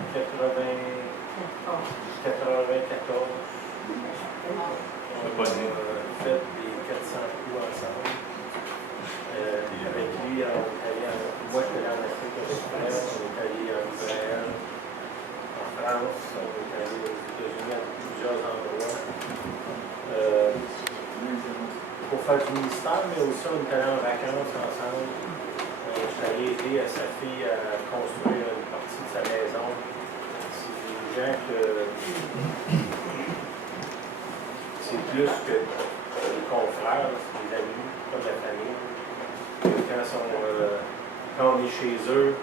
On a fait les 400 coups ensemble. Avec lui, on est allé moi, je suis allé en Afrique australe, on est allé en Israël, en France, on est allé aux États-Unis à plusieurs endroits. Pour faire du ministère, mais aussi on est allé en vacances ensemble. Je suis allé aider à sa fille à construire une partie de sa maison. C'est des gens que c'est plus que des confrères, c'est des amis, comme la famille. Quand on est chez eux,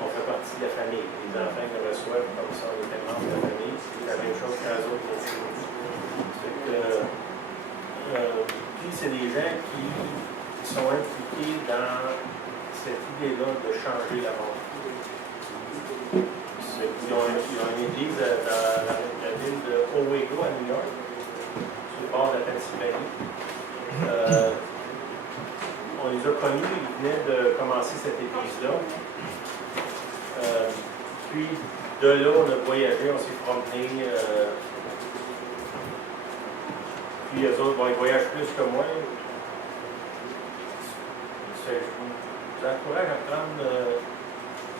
on fait partie de la famille. Les enfants qui reçoivent, comme ça, on est tellement de la famille. C'est la même chose qu'eux autres. Puis c'est des gens qui sont impliqués dans cette idée-là de changer le monde. Ils ont une église dans la ville de Owego à New York, sur le bord de la Pennsylvanie. On les a connus, ils venaient de commencer cette église-là. Puis de là, on a voyagé, on s'est promené. Puis eux autres, ils voyagent plus que moi. Je vous encourage à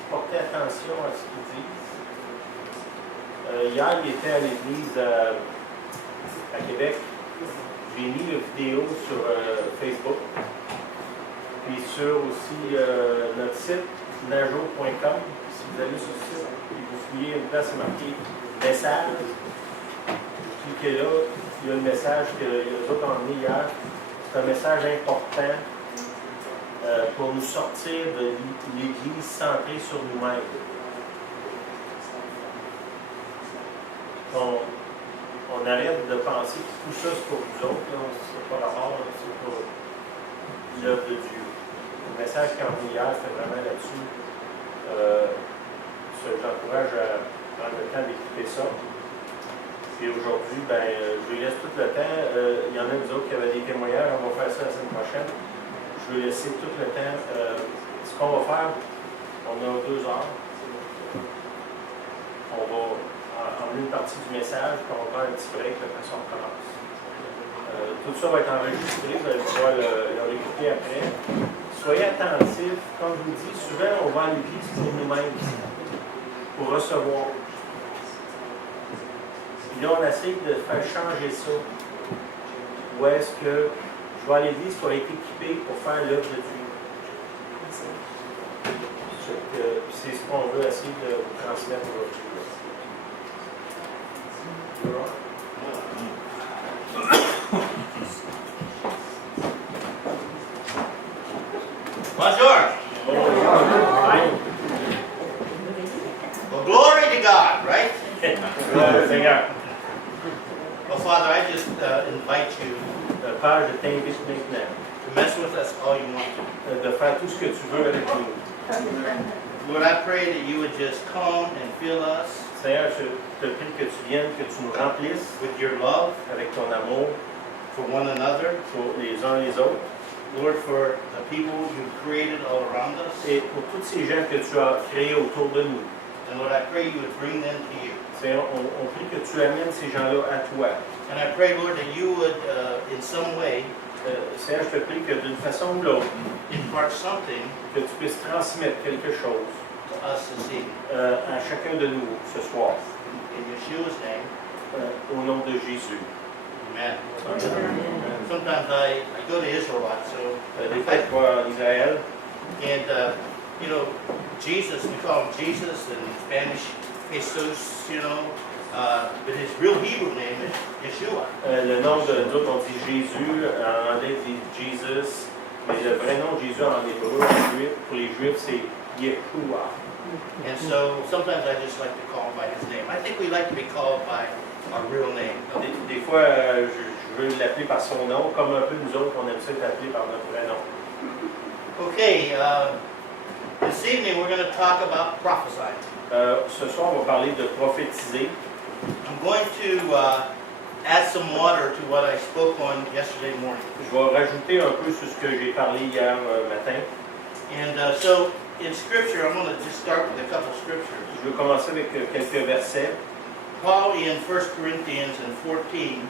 porter attention à ce qu'ils disent. Hier, il était à l'église à Québec. J'ai mis une vidéo sur Facebook. Puis sur aussi notre site, Najoth.com. Si vous allez sur le site, puis vous fouillez une place marquée message, cliquez là, il y a le message que les autres ont mis hier. C'est un message important pour nous sortir de l'Église centrée sur nous-mêmes. On arrête de penser que tout ça c'est pour nous autres, c'est pas rapport, c'est pour l'œuvre de Dieu. Le message qu'il a mis hier, c'est vraiment là-dessus. J'encourage à prendre le temps d'écouter ça. Et aujourd'hui, je lui laisse tout le temps. Il y en a des autres qui avaient des témoignages, on va faire ça la semaine prochaine. Je vais laisser tout le temps. Ce qu'on va faire, on a 2 heures. On va emmener une partie du message, puis on va faire un petit break, après ça on commence. Tout ça va être enregistré, vous allez pouvoir le réécouter après. Soyez attentifs. Comme je vous dis, souvent on va à l'église pour nous-mêmes, pour recevoir. Puis là, on essaie de faire changer ça. Où est-ce que je vais à l'église pour être équipé pour faire l'œuvre de Dieu? C'est ce qu'on veut essayer de vous transmettre aujourd'hui. Bonjour. Well, glory to God, right? Well, Father, I just invite you Père, je t'invite maintenant to mess with us all you want to. de faire tout ce que tu veux avec nous. Lord, I pray that you would just come and fill us Seigneur, je te prie que tu viennes, que tu nous remplisses with your love avec ton amour for one another. pour les uns les autres. Lord, for the people you've created all around us. Et pour tous ces gens que tu as créés autour de nous. And Lord, I pray you would bring them to you. Seigneur, on prie que tu amènes ces gens-là à toi. And I pray, Lord, that you would, in some way, Seigneur, je te prie que d'une façon ou l'autre, impart something que tu puisses transmettre quelque chose to us this evening. à chacun de nous ce soir. In Yeshua's name, Au nom de Jésus. amen. Sometimes I go to Israel a lot, so Des fois, je vais en Israël. and you know, Jesus, we call him Jesus, and in Spanish, Jesus, you know, but his real Hebrew name is Yeshua. Le nom de nous autres, on dit Jésus, en anglais, on dit Jesus, mais le vrai nom de Jésus en hébreu, pour les Juifs, c'est Yeshua. And so sometimes I just like to call him by his name. I think we like to be called by our real name. Des fois, je veux l'appeler par son nom, comme un peu nous autres, on aime ça être appelé par notre vrai nom. Okay, this evening we're going to talk about prophesying. Ce soir, on va parler de prophétiser. I'm going to add some water to what I spoke on yesterday morning. Je vais rajouter un peu sur ce que j'ai parlé hier matin. And so in Scripture, I'm going to just start with a couple scriptures. Je veux commencer avec quelques versets. Paul in 1 Corinthians and 14,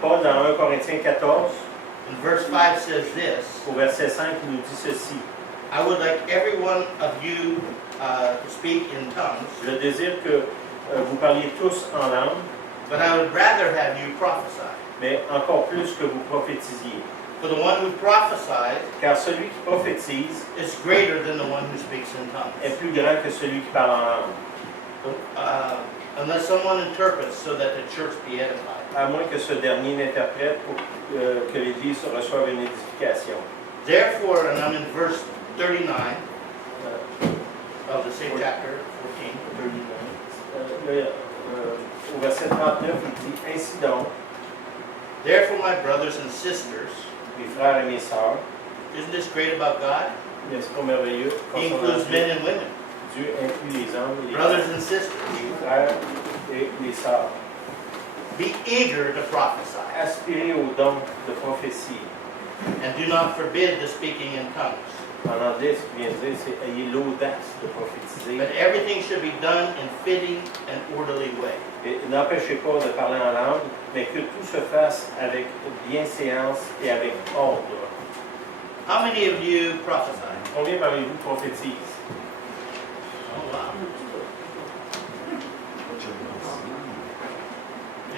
Paul dans 1 Corinthiens 14, in verse 5 says this, au verset 5, il nous dit ceci. I would like every one of you to speak in tongues, Je désire que vous parliez tous en langue, but I would rather have you prophesy. mais encore plus que vous prophétisiez. For the one who prophesies Car celui qui prophétise is greater than the one who speaks in tongues. est plus grand que celui qui parle en langue. Unless someone interprets so that the church be edified. À moins que ce dernier n'interprète pour que l'Église reçoive une édification. Therefore, and I'm in verse 39 of the same chapter, 14. Au verset 39, il dit « Ainsi donc, Therefore, my brothers and sisters, mes frères et mes sœurs, isn't this great about God? n'est-ce pas merveilleux? He includes men and women, Dieu inclut les hommes et les brothers and sisters. frères et les sœurs. Be eager to prophesy, Aspirez au don de prophétie. and do not forbid the speaking in tongues. En anglais, ce qui vient de dire, c'est ayez l'audace de prophétiser. But everything should be done in fitting and orderly way. Et n'empêchez pas de parler en langue, mais que tout se fasse avec bienséance et avec ordre. How many of you prophesy? Combien parmi vous prophétisent? Oh, wow.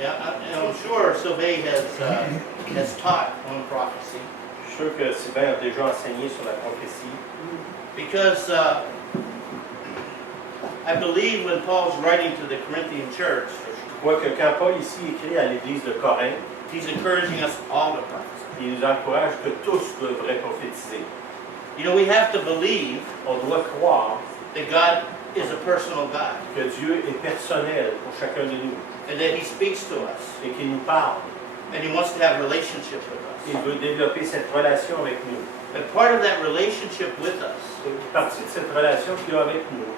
Yeah, I'm sure Sylvain has taught on prophecy. Je suis sûr que Sylvain a déjà enseigné sur la prophétie. Because I believe when Paul's writing to the Corinthian church, Je crois que quand Paul ici écrit à l'église de Corinthe, he's encouraging us all to prophesy. il nous encourage que tous devraient prophétiser. You know, we have to believe On doit croire that God is a personal God que Dieu est personnel pour chacun de nous and that He speaks to us et qu'il nous parle. and He wants to have a relationship with Il us. veut développer cette relation avec nous. But part of that relationship with us Une partie de cette relation qu'il a avec nous,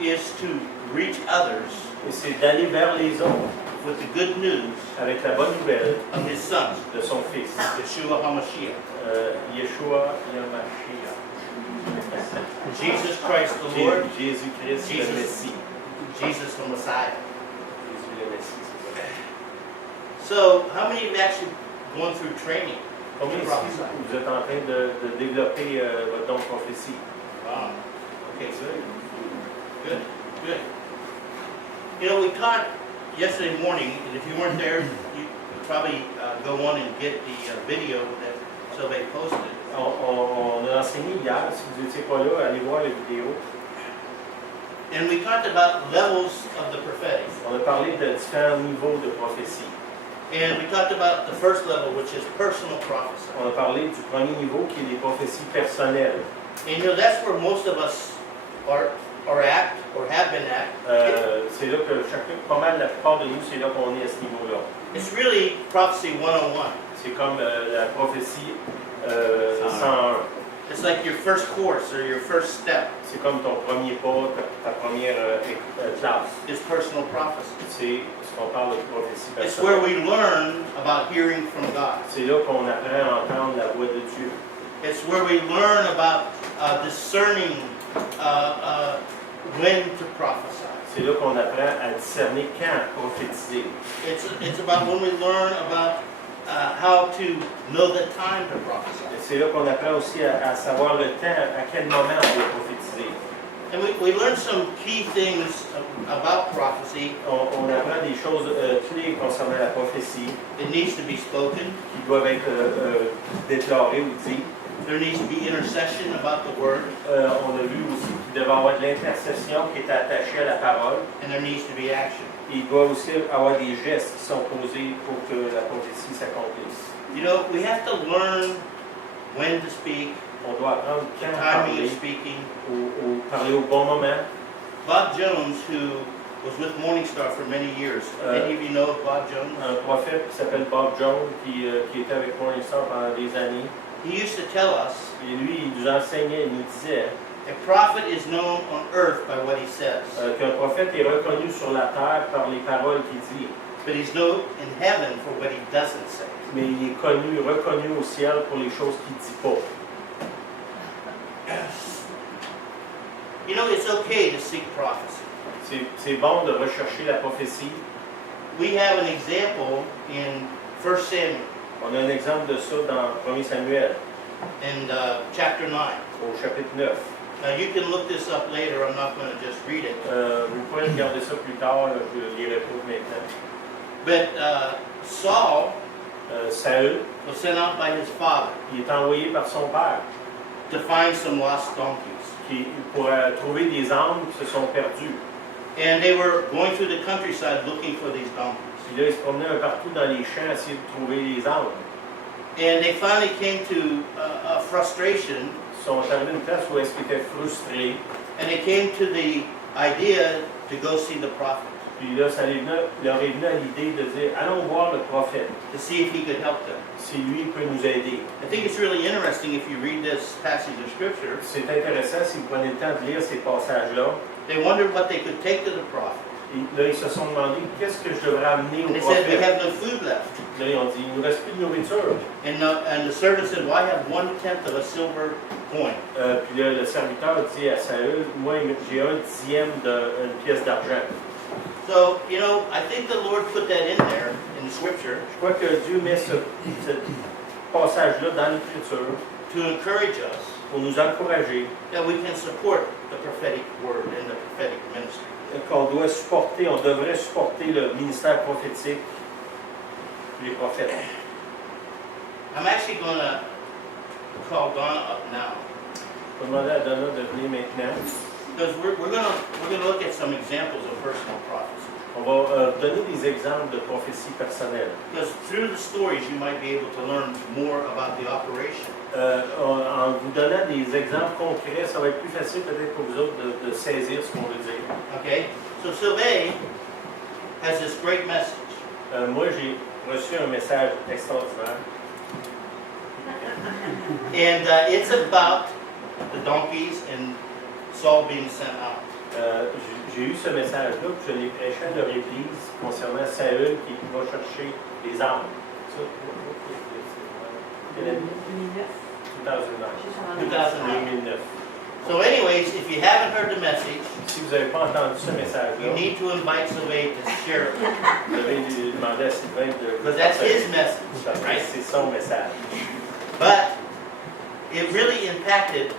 is to reach others et c'est d'aller vers les autres with the good news avec la bonne nouvelle of His Son, de son Fils, Yeshua HaMashiach, Yeshua Yamashiach. Jesus Christ the Lord, Jésus-Christ le Jesus. Messie. Jesus the Messiah. Jésus le Messie. c'est ça. So, how many of you actually gone through training Combien to ici, prophesy? vous êtes en train de développer votre don de prophétie? Wow. Okay, good. Good. Good. You know, we taught yesterday morning, and if you weren't there, you could probably go on and get the video that Sylvain posted. On a enseigné hier, si vous n'étiez pas là, allez voir la vidéo. And we talked about levels of the prophetic. On a parlé de différents niveaux de prophétie. And we talked about the first level, which is personal prophecy. On a parlé du premier niveau qui est les prophéties personnelles. And you know, that's where most of us are at, or have been at. C'est là que pas mal la plupart de nous, c'est là qu'on est à ce niveau-là. It's really prophecy 101. C'est comme la prophétie 101. It's like your first course or your first step C'est comme ton premier pas, ta première classe. is personal prophecy. C'est ce qu'on parle de prophétie It's where personnelle. we learn about hearing from God. C'est là qu'on apprend à entendre la voix de Dieu. It's where we learn about discerning when to prophesy. C'est là qu'on apprend à discerner quand prophétiser. It's about when we learn about how to know the time to prophesy. C'est là qu'on apprend aussi à savoir le temps, à quel moment on doit prophétiser. And we learned some key things about prophecy. On apprend des choses clés concernant la prophétie It needs to be spoken. qui doivent être déclarées ou dites. There needs to be intercession about the word. On a vu aussi qu'il devait y avoir de l'intercession qui est attachée à la parole. And there needs to be action. Il doit aussi avoir des gestes qui sont posés pour que la prophétie s'accomplisse. You know, we have to learn when to speak, On doit apprendre quand timing parler, of speaking. parler au bon moment. Bob Jones, who was with Morning Star for many years. Many of you know Bob Jones. Un prophète qui s'appelle Bob Jones, qui était avec Morning Star pendant des années. He used to tell us, Et lui, il nous enseignait, il nous disait a prophet is known on earth by what he says, qu'un prophète est reconnu sur la terre par les paroles qu'il dit, but he's known in heaven for what he doesn't say. mais il est reconnu au ciel pour les choses qu'il ne dit pas. You know, it's okay to seek prophecy. C'est bon de rechercher la prophétie. We have an example in 1 Samuel, On a un exemple de ça dans 1 Samuel, in chapter 9. au chapitre 9. Now you can look this up later, I'm not going to just read it. Vous pouvez regarder ça plus tard, là, je ne lirai pas maintenant. But Saul Saül, was sent out by his father il est envoyé par son père to find some lost donkeys. pour trouver des âmes qui se sont perdues. And they were going through the countryside looking for these donkeys. Puis là, ils se promenaient un partout dans les champs à essayer de trouver les âmes. And they finally came to a frustration, Ils sont arrivés à une place où est-ce qu'ils étaient frustrés. and they came to the idea to go see the prophet, Puis là, leur est venu à l'idée de dire, allons voir le prophète, to see if he could help them. si lui peut nous aider. I think it's really interesting if you read this passage of scripture. C'est intéressant si vous prenez le temps de lire ces passages-là. They wondered what they could take to the prophet. Et là, ils se sont demandé, qu'est-ce que je devrais amener au And they said, we prophète? have no food left. Là, ils ont dit, il ne nous reste plus de nourriture. And the servant said, well, I have 1/10 of a silver coin. Puis là, le serviteur dit à Saül, moi, j'ai 1/10 d'une pièce d'argent. So, you know, I think the Lord put that in there in the scripture Je crois que Dieu met ce passage-là dans l'Écriture to encourage us pour nous encourager that we can support the prophetic word and the prophetic ministry. qu'on doit supporter, on devrait supporter le ministère prophétique, les prophètes. I'm actually going to call Donna up now Je vais demander à Donna de venir maintenant. because we're going to look at some examples of personal prophecy. On va donner des exemples de prophétie personnelle. Because through the stories, you might be able to learn more about the operation. En vous donnant des exemples concrets, ça va être plus facile peut-être pour vous autres de saisir ce qu'on veut dire. Okay? So Sylvain has this great message. Moi, j'ai reçu un message extraordinaire. And it's about the donkeys and Saul being sent out. J'ai eu ce message-là, puis je l'ai prêché à leur église concernant Saül qui va chercher les âmes. Ça, 2009. So anyways, if you haven't heard the message, Si vous n'avez pas entendu ce you message-là, need to invite Sylvain to share it. vous devez lui demander à Sylvain de... Because that's his message, Parce que right? c'est son message. But it really impacted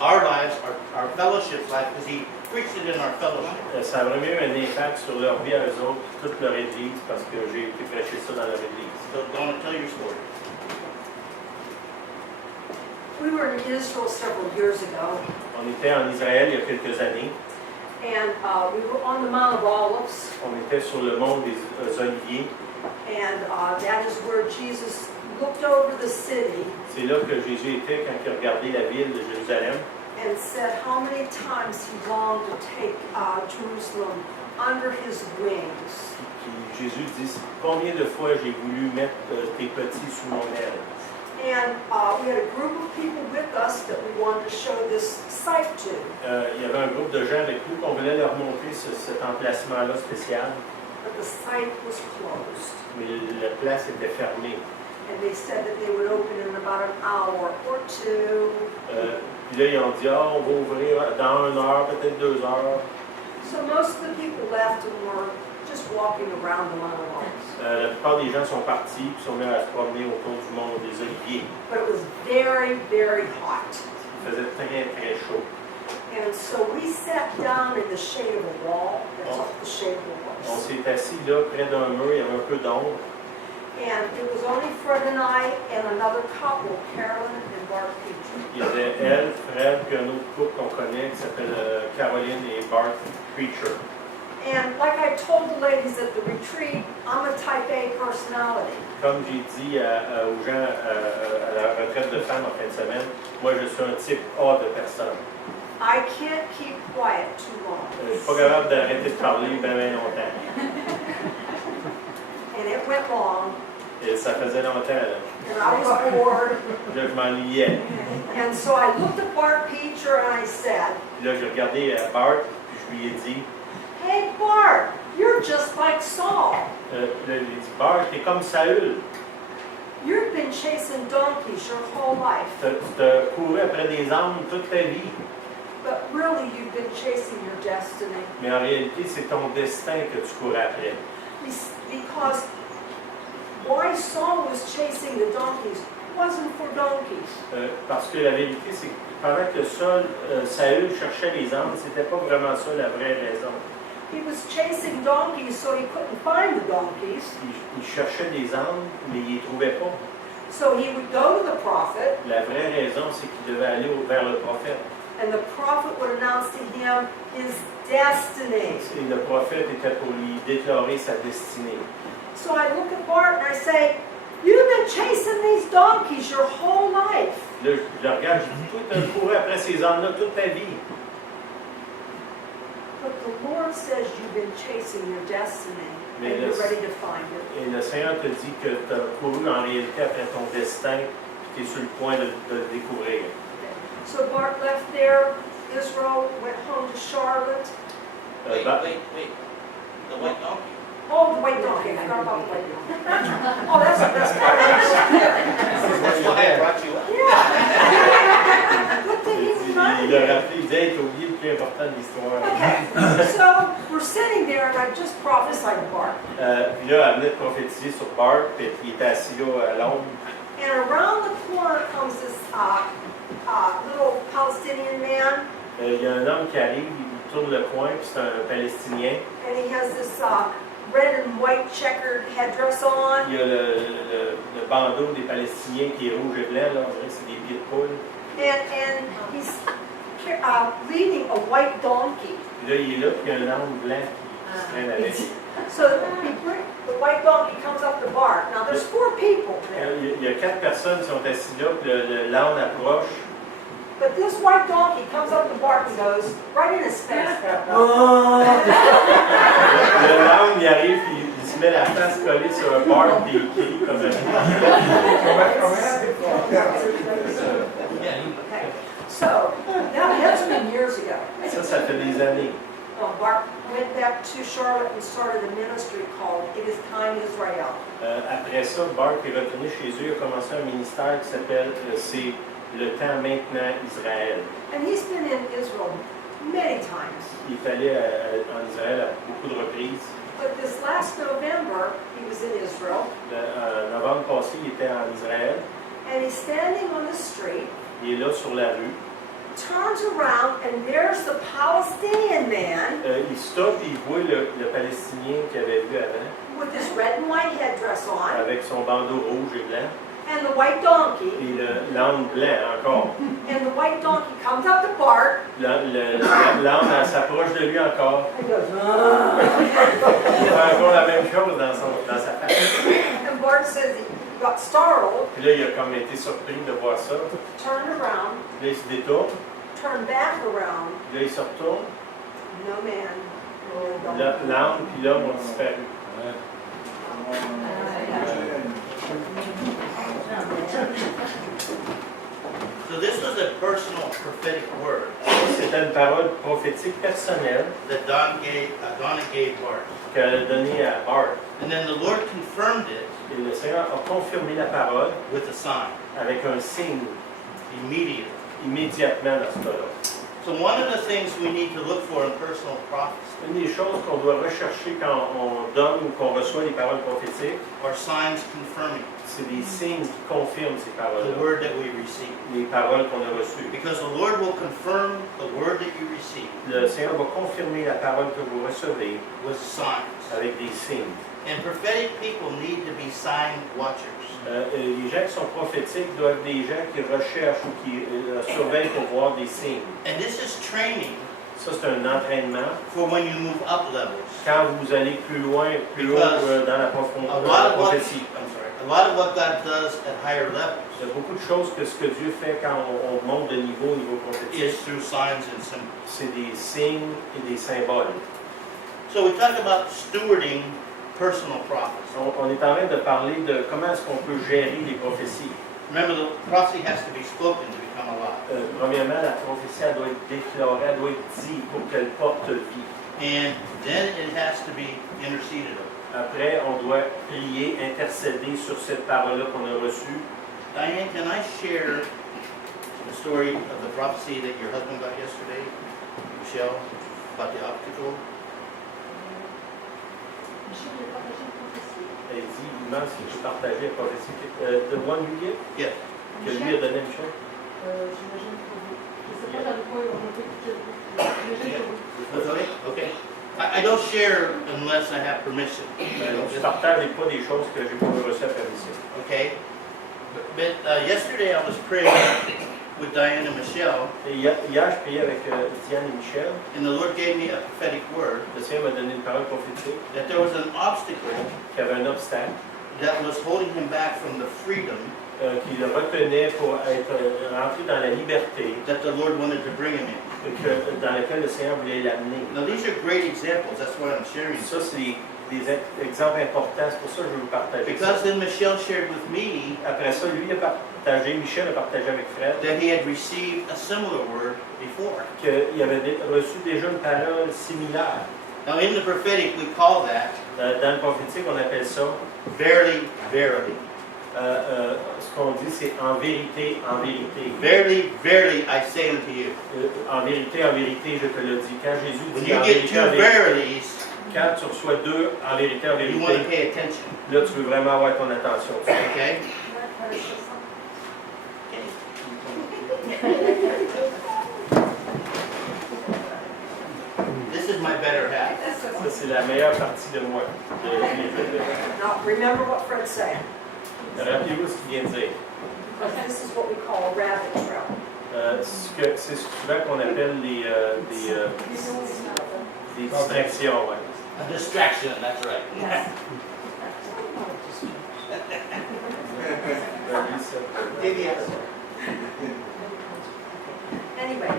our lives, our fellowship's life, because he preached it in our fellowship. Ça a vraiment eu un impact sur leur vie à eux autres, toute leur église, parce que j'ai été prêcher ça dans leur église. So Donna, tell your story. We were in Israel several years ago, On était en Israël il y a quelques années. and we were on the Mount of Olives, On était sur le mont des Oliviers. and that is where Jesus looked over the city C'est là que Jésus était quand il regardait la ville de Jérusalem. and said how many times he longed to take Jerusalem under his wings. Puis Jésus dit, combien de fois j'ai voulu mettre tes petits sous mon aile. And we had a group of people with us that we wanted to show this site to. Il y avait un groupe de gens avec nous qu'on voulait leur montrer cet emplacement-là spécial, But the site was closed. mais la place était fermée. And they said that they would open in about an hour or two. Puis là, ils ont dit, on va ouvrir dans 1 heure, peut-être 2 heures. So most of the people left and were just walking around the Mount of Olives. La plupart des gens sont partis puis sont mis à se promener autour du mont des Oliviers. But it was very, very hot. Il faisait très, très chaud. And so we sat down in the shade of a wall. That's Oh. what the shade On was. s'est assis là, près d'un mur, il y avait un peu d'ombre. And it was only Fred and I and another couple, Carolyn and Bart Petrie. Il y avait elle, Fred, puis un autre couple qu'on connaît qui s'appelle Caroline et Bart Preacher. And like I told the ladies at the retreat, I'm a type A personality. Comme j'ai dit aux gens à la retraite de femmes en fin de semaine, moi je suis un type A de personne. I can't keep quiet too Je ne suis pas long. capable d'arrêter de parler bien longtemps. And it went long, Et ça faisait longtemps, là. and I was bored. Là, je m'ennuyais. And so I looked at Bart Petrie and I said, Puis là, j'ai regardé Bart, puis je lui ai dit, "Hey Bart, you're just like Saul. là, il a dit, Bart, t'es comme Saül. You've been chasing donkeys your whole life. Tu te courais après des âmes toute ta vie. But really, you've been chasing your destiny. Mais en réalité, c'est ton destin que tu cours après. Because why Saul was chasing the donkeys wasn't for donkeys. Parce que la vérité, c'est que pendant que Saül cherchait les ânes, c'était pas vraiment ça la vraie raison. He was chasing donkeys so he couldn't find the donkeys. Il cherchait des ânes, mais il les trouvait pas. So he would go to the prophet, La vraie raison, c'est qu'il devait aller vers le prophète. and the prophet would announce to him his destiny. Et le prophète était pour lui déclarer sa destinée. So I look at Bart and I say, you've been chasing these donkeys your whole life. Là, je le regarde, je dis, toi, tu as couru après ces ânes-là toute ta vie. But the Lord says you've been chasing your destiny, Mais and you're ready to find it. Et le Seigneur te dit que tu as couru en réalité après ton destin, puis tu es sur le point de le découvrir. So Bart left there, Israel, went home to Charlotte. Wait. Bah, The white donkey. Oh, the white donkey, I forgot about the white donkey. Oh, that's the best part. That's why I brought you up. Yeah. Good thing you reminded il a me. rappelé, il dit, hey, t'as oublié le plus important de l'histoire. Okay, so we're sitting there and I just prophesied to Bart. Puis là, elle venait de prophétiser sur Bart, puis il était assis là à l'ombre. And around the corner comes this little Palestinian man, Il y a un homme qui arrive, il tourne le coin, puis c'est un Palestinien. and he has this red and white checkered headdress on. Il y a le bandeau des Palestiniens qui est rouge et blanc, là, on dirait que c'est des pieds de poule. And he's leading a white donkey. Puis là, il est là, puis il y a un âne blanc qui se traîne avec. So the white donkey comes up to Bart. Now there's 4 people there, Il y a 4 personnes qui sont assises là, puis l'âne approche. but this white donkey comes up to Bart and goes right in his face. Le l'âne, il arrive, puis il se met la face collée sur un bar, puis il crie comme un Okay. So now that's been years ago. Ça fait des années. Well, Bart went back to Charlotte and started a ministry called It Is Time Israel. Après ça, Bart est retourné chez eux, il a commencé un ministère qui s'appelle C'est le temps maintenant Israël. And he's been in Israel many times. Il est allé en Israël à beaucoup de reprises. But this last November, he was in Israel, En novembre passé, il était en Israël. and he's standing on the street, Il est là sur la rue. turns around, and there's the Palestinian man Il stoppe et il voit le Palestinien qu'il avait vu avant, with his red and white headdress on, avec son bandeau rouge et blanc, and the white donkey. et l'âne blanc encore. And the white donkey comes up to Bart L'âne elle s'approche de lui encore. and goes, Il fait encore la même chose dans sa face. and Bart says he got startled, Puis là, il a comme été surpris de voir ça. turned around, Là, il se détourne. turned back around, Là, il se retourne. no man, no donkey. L'âne puis l'homme ont disparu. So this was a personal prophetic word C'était une parole prophétique personnelle that Donna gave Bart. qu'elle a donnée à Bart. And then the Lord confirmed it Et le Seigneur a confirmé la parole with a sign avec un signe immediately. immédiatement dans ce cas-là. So one of the things we need to look for in personal prophecy Une des choses qu'on doit rechercher quand on donne ou qu'on reçoit les paroles prophétiques, are signs confirming c'est des signes qui confirment ces the paroles-là, word that we receive. les paroles qu'on a reçues. Because the Lord will confirm the word that you receive Le Seigneur va confirmer la parole que vous recevez with signs. avec des signes. And prophetic people need to be sign watchers. Les gens qui sont prophétiques doivent être des gens qui recherchent ou qui surveillent pour voir des signes. And this is training Ça, c'est un entraînement. for when you move up levels. Quand vous allez plus loin, plus haut Because dans la A profondeur de lot la of what, prophétie. a lot of what God does at higher levels Il y a beaucoup de choses que ce que Dieu fait quand on monte de niveau au niveau prophétique, is through signs and symbols. c'est des signes et des symboles. So we talk about stewarding personal prophecy. On est en train de parler de comment est-ce qu'on peut gérer les prophéties. Remember, the prophecy has to be spoken to become alive. Premièrement, la prophétie elle doit être déclarée, elle doit être dite pour qu'elle porte vie. And then it has to be interceded over. Après, on doit prier, intercéder sur cette parole-là qu'on a reçue. Diane, can I share the story of the prophecy that your husband got yesterday, Michelle, about the obstacle? Elle dit, il demande si tu partageais la prophétie. The one you give? Yes. Que lui a donné Michel? J'imagine que oui. Je ne sais pas dans quoi on peut écouter. J'imagine que oui. That's okay? Okay. I don't share unless I have permission. Donc, je partage pas des choses que j'ai pas reçues à permission. Okay? But yesterday I was praying with Diane and Michelle, Et hier, je priais avec Diane et Michel. and the Lord gave me a prophetic word Le Seigneur m'a donné une parole prophétique that there was an obstacle qui avait un obstacle that was holding him back from the freedom qui le retenait pour être rentré dans la liberté that the Lord wanted to bring him in. dans laquelle le Seigneur voulait l'amener. Now these are great examples. That's why I'm sharing. Ça, c'est des exemples importants. C'est pour ça que je veux vous partager Because ça. then Michelle shared with me Après ça, lui a partagé, Michel a partagé avec Fred, that he had received a similar word before. qu'il avait reçu déjà une parole similaire. Now in the prophetic we call that Dans le prophétique, on appelle ça, verily, verily. ce qu'on dit, c'est en vérité, en vérité. Verily, verily, I say unto you. En vérité, je te le dis. Quand Jésus When dit you en get vérité, two en vérité, verities, quand tu reçois deux en vérité, you want to vérité, pay attention. là, tu veux vraiment avoir ton attention. Okay? This is my better half. Ça, c'est la meilleure partie de moi. Now, remember what Fred said. Rappelez-vous ce qu'il vient de dire. Because this is what we call a rabbit trail. C'est souvent qu'on appelle des distractions. Ouais. A distraction, that's right. Yes. Anyway,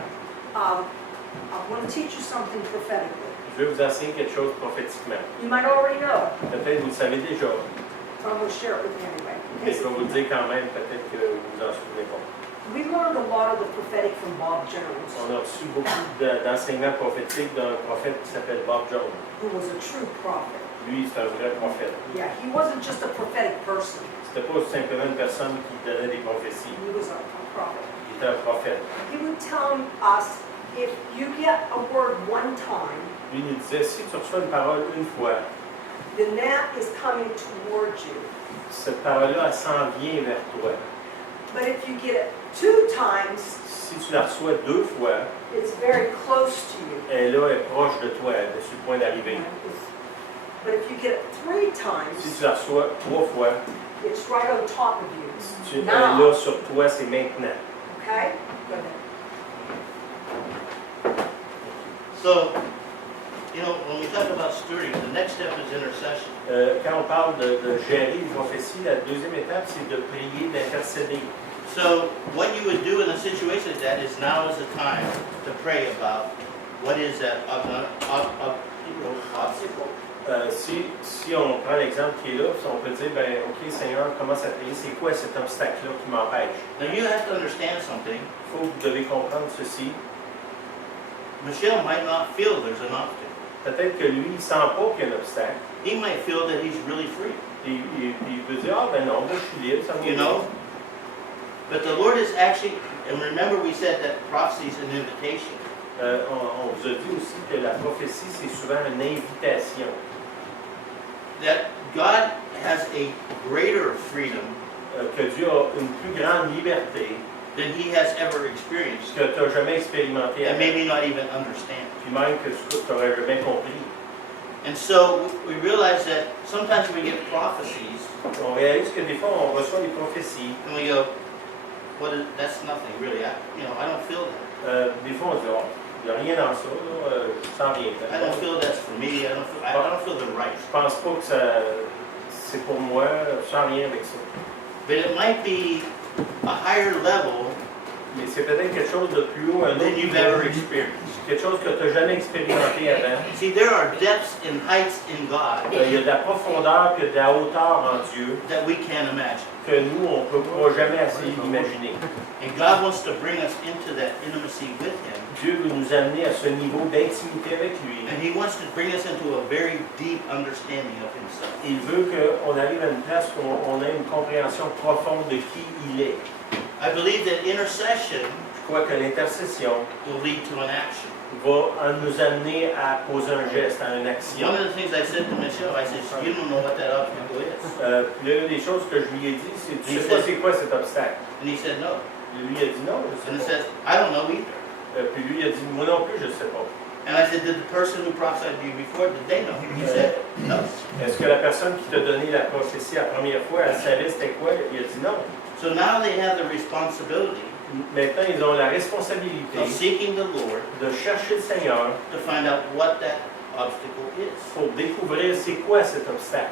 I want to teach you something prophetically. Je vais vous enseigner quelque chose prophétiquement. You might already know, Peut-être vous le savez déjà, but I'm going to share it with you anyway. mais je vais vous le dire quand même, peut-être que vous vous en souvenez pas. We learned a lot of the prophetic from Bob Jones, On a reçu beaucoup d'enseignements prophétiques d'un prophète qui s'appelle Bob Jones. who was a true prophet. Lui, c'est un vrai prophète. Yeah, he wasn't just a prophetic person. C'était pas simplement une personne qui donnait des prophéties. He was a prophet. Il était un prophète. He would tell us, if you get a word one time, Lui, il nous disait, si tu reçois une parole une fois, then that is coming towards you. cette parole-là, elle s'en vient vers toi. But if you get it two times, Si tu la reçois deux fois, it's very close to you. elle là est proche de toi, elle est sur le point d'arriver. But if you get it three Si times, tu la reçois trois fois, it's right on top of you. elle est Now, là sur toi, c'est maintenant. okay? Go ahead. So, you know, when we talk about stewarding, the next step is intercession. Quand on parle de gérer une prophétie, la deuxième étape, c'est de prier, d'intercéder. So, what you would do in a situation like that is now is the time to pray about what is that obstacle. Si on prend l'exemple qui est là, on peut dire, ben, OK, Seigneur, commence à prier, c'est quoi cet obstacle-là qui m'empêche? Now you have to understand something. Vous devez comprendre ceci. Michelle might not feel there's an obstacle. Peut-être que lui, il ne sent pas qu'il y a un obstacle. He might feel that he's really free. Il peut dire, ah ben non, moi je suis libre, ça me You know? But the Lord is actually, and remember we said that prophecy is an invitation. On vous a dit aussi que la prophétie, c'est souvent une invitation. That God has a greater freedom Que Dieu a une plus grande liberté than he has ever experienced, que tu n'as jamais expérimenté and avant, maybe not even understand. puis même que tu n'aurais jamais compris. And so we realize that sometimes we get prophecies On réalise que des fois, on reçoit des prophéties. and we go, that's nothing really. I don't feel that. Des fois, on dit, oh, il n'y a rien dans ça, là, je sens rien. I don't feel that's for me. I don't feel the right. Je pense pas que c'est pour moi, je sens rien avec ça. But it might be a higher level Mais c'est peut-être quelque chose de plus haut, un autre than you've niveau. ever experienced. Quelque chose que tu n'as jamais expérimenté avant. See, there are depths and heights in God Il y a de la profondeur et de la hauteur en Dieu that we can't imagine. que nous, on ne peut pas jamais essayer d'imaginer. And God wants to bring us into that intimacy with Him. Dieu veut nous amener à ce niveau d'intimité avec lui. And He wants to bring us into a very deep understanding of Himself. Il veut qu'on arrive à une place où on ait une compréhension profonde de qui il est. I believe that intercession crois que l'intercession will lead to an action. va nous amener à poser un geste, à une action. One of the things I said to Michelle, I said, you don't know what that obstacle is. L'une des choses que je lui ai dit, c'est tu sais pas c'est quoi cet obstacle. And he said, no. Lui il a dit non, je And it sais says, I don't know either. pas. Puis lui il a dit moi non plus, je sais pas. And I said, did the person who prophesied to you before, did they know? He said, no. Est-ce que la personne qui t'a donné la prophétie la première fois, elle savait c'était quoi? Il a dit non. So now they have the responsibility Maintenant, ils ont la responsabilité of seeking the Lord de chercher le Seigneur to find out what that obstacle is. pour découvrir c'est quoi cet obstacle.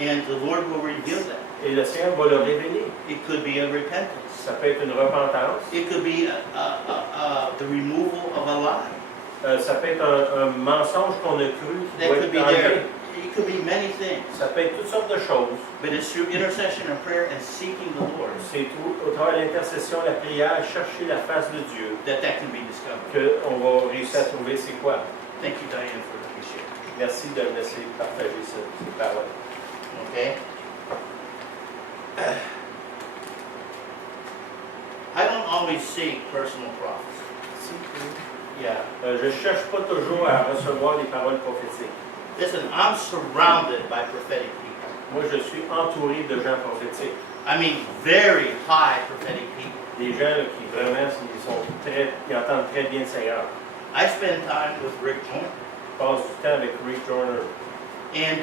And the Lord will reveal that. Et le Seigneur va le révéler. It could be a repentance. Ça peut être une repentance. It could be the removal of a lie. Ça peut être un mensonge qu'on a cru qui That doit could be être enlevé. there. It could be many things. Ça peut être toutes sortes de choses. But it's through intercession and prayer and seeking the Lord C'est tout au travers de l'intercession, la prière, chercher la face de Dieu, that can be discovered. qu'on va réussir à trouver c'est quoi. Thank you, Diane, for letting me share. Merci de me laisser partager ces paroles. Okay? I don't always seek personal prophecy. Yeah. Je ne cherche pas toujours à recevoir des paroles prophétiques. Listen, I'm surrounded by prophetic people. Moi, je suis entouré de gens prophétiques. I mean, very high prophetic people. Des gens là, qui vraiment ils entendent très bien le Seigneur. I spend time with Rick Joyner. Je passe du temps avec Rick Joyner. And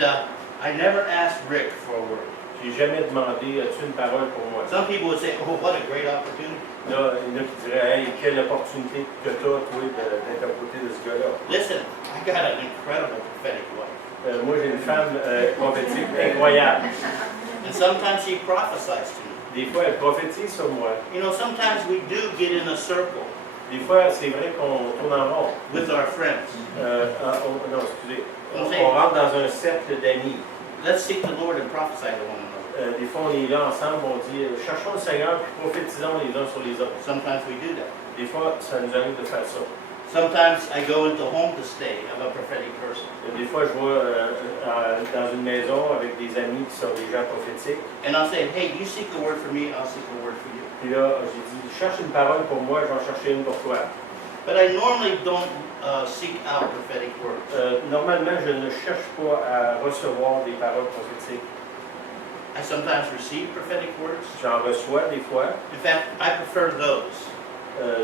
I never asked Rick for a word. J'ai jamais demandé, as-tu une parole pour moi? Some people would say, oh, what a great opportunity. Là, il y en a qui diraient, hey, quelle opportunité que tu as, toi, d'être à côté de ce gars-là. Listen, I got an incredible prophetic wife. Moi, j'ai une femme prophétique incroyable. And sometimes she prophesies to me. Des fois, elle prophétise sur moi. You know, sometimes we do get in a circle Des fois, c'est vrai qu'on tourne en rond. with our friends. Non, excusez. On On rentre dans un cercle d'amis. Let's seek the Lord and prophesy to one another. Des fois, on est là ensemble, on dit cherchons le Seigneur puis prophétisons les uns sur les autres. Sometimes we do that. Des fois, ça nous arrive de faire ça. Sometimes I go into home to stay of a prophetic person. Des fois, je vais dans une maison avec des amis qui sont des gens prophétiques. And I'll say, hey, you seek a word for me, I'll seek a word for you. Puis là, j'ai dit, cherche une parole pour moi, je vais en chercher une pour toi. But I normally don't seek out prophetic words. Normalement, je ne cherche pas à recevoir des paroles prophétiques. I sometimes receive prophetic words. J'en reçois des fois. In fact, I prefer those.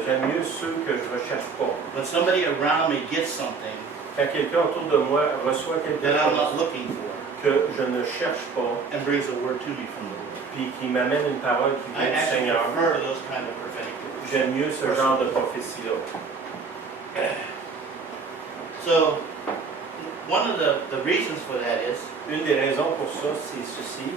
J'aime mieux ceux que je ne recherche pas. When somebody around me gets something Quand quelqu'un autour de moi reçoit quelque that I'm not chose looking for que je ne cherche pas, and brings a word to me from the Lord. puis qui m'amène une parole qui I vient du actually Seigneur, prefer those kind of prophetic words. j'aime mieux ce genre de prophétie-là. So, one of the reasons for that is Une des raisons pour ça, c'est ceci.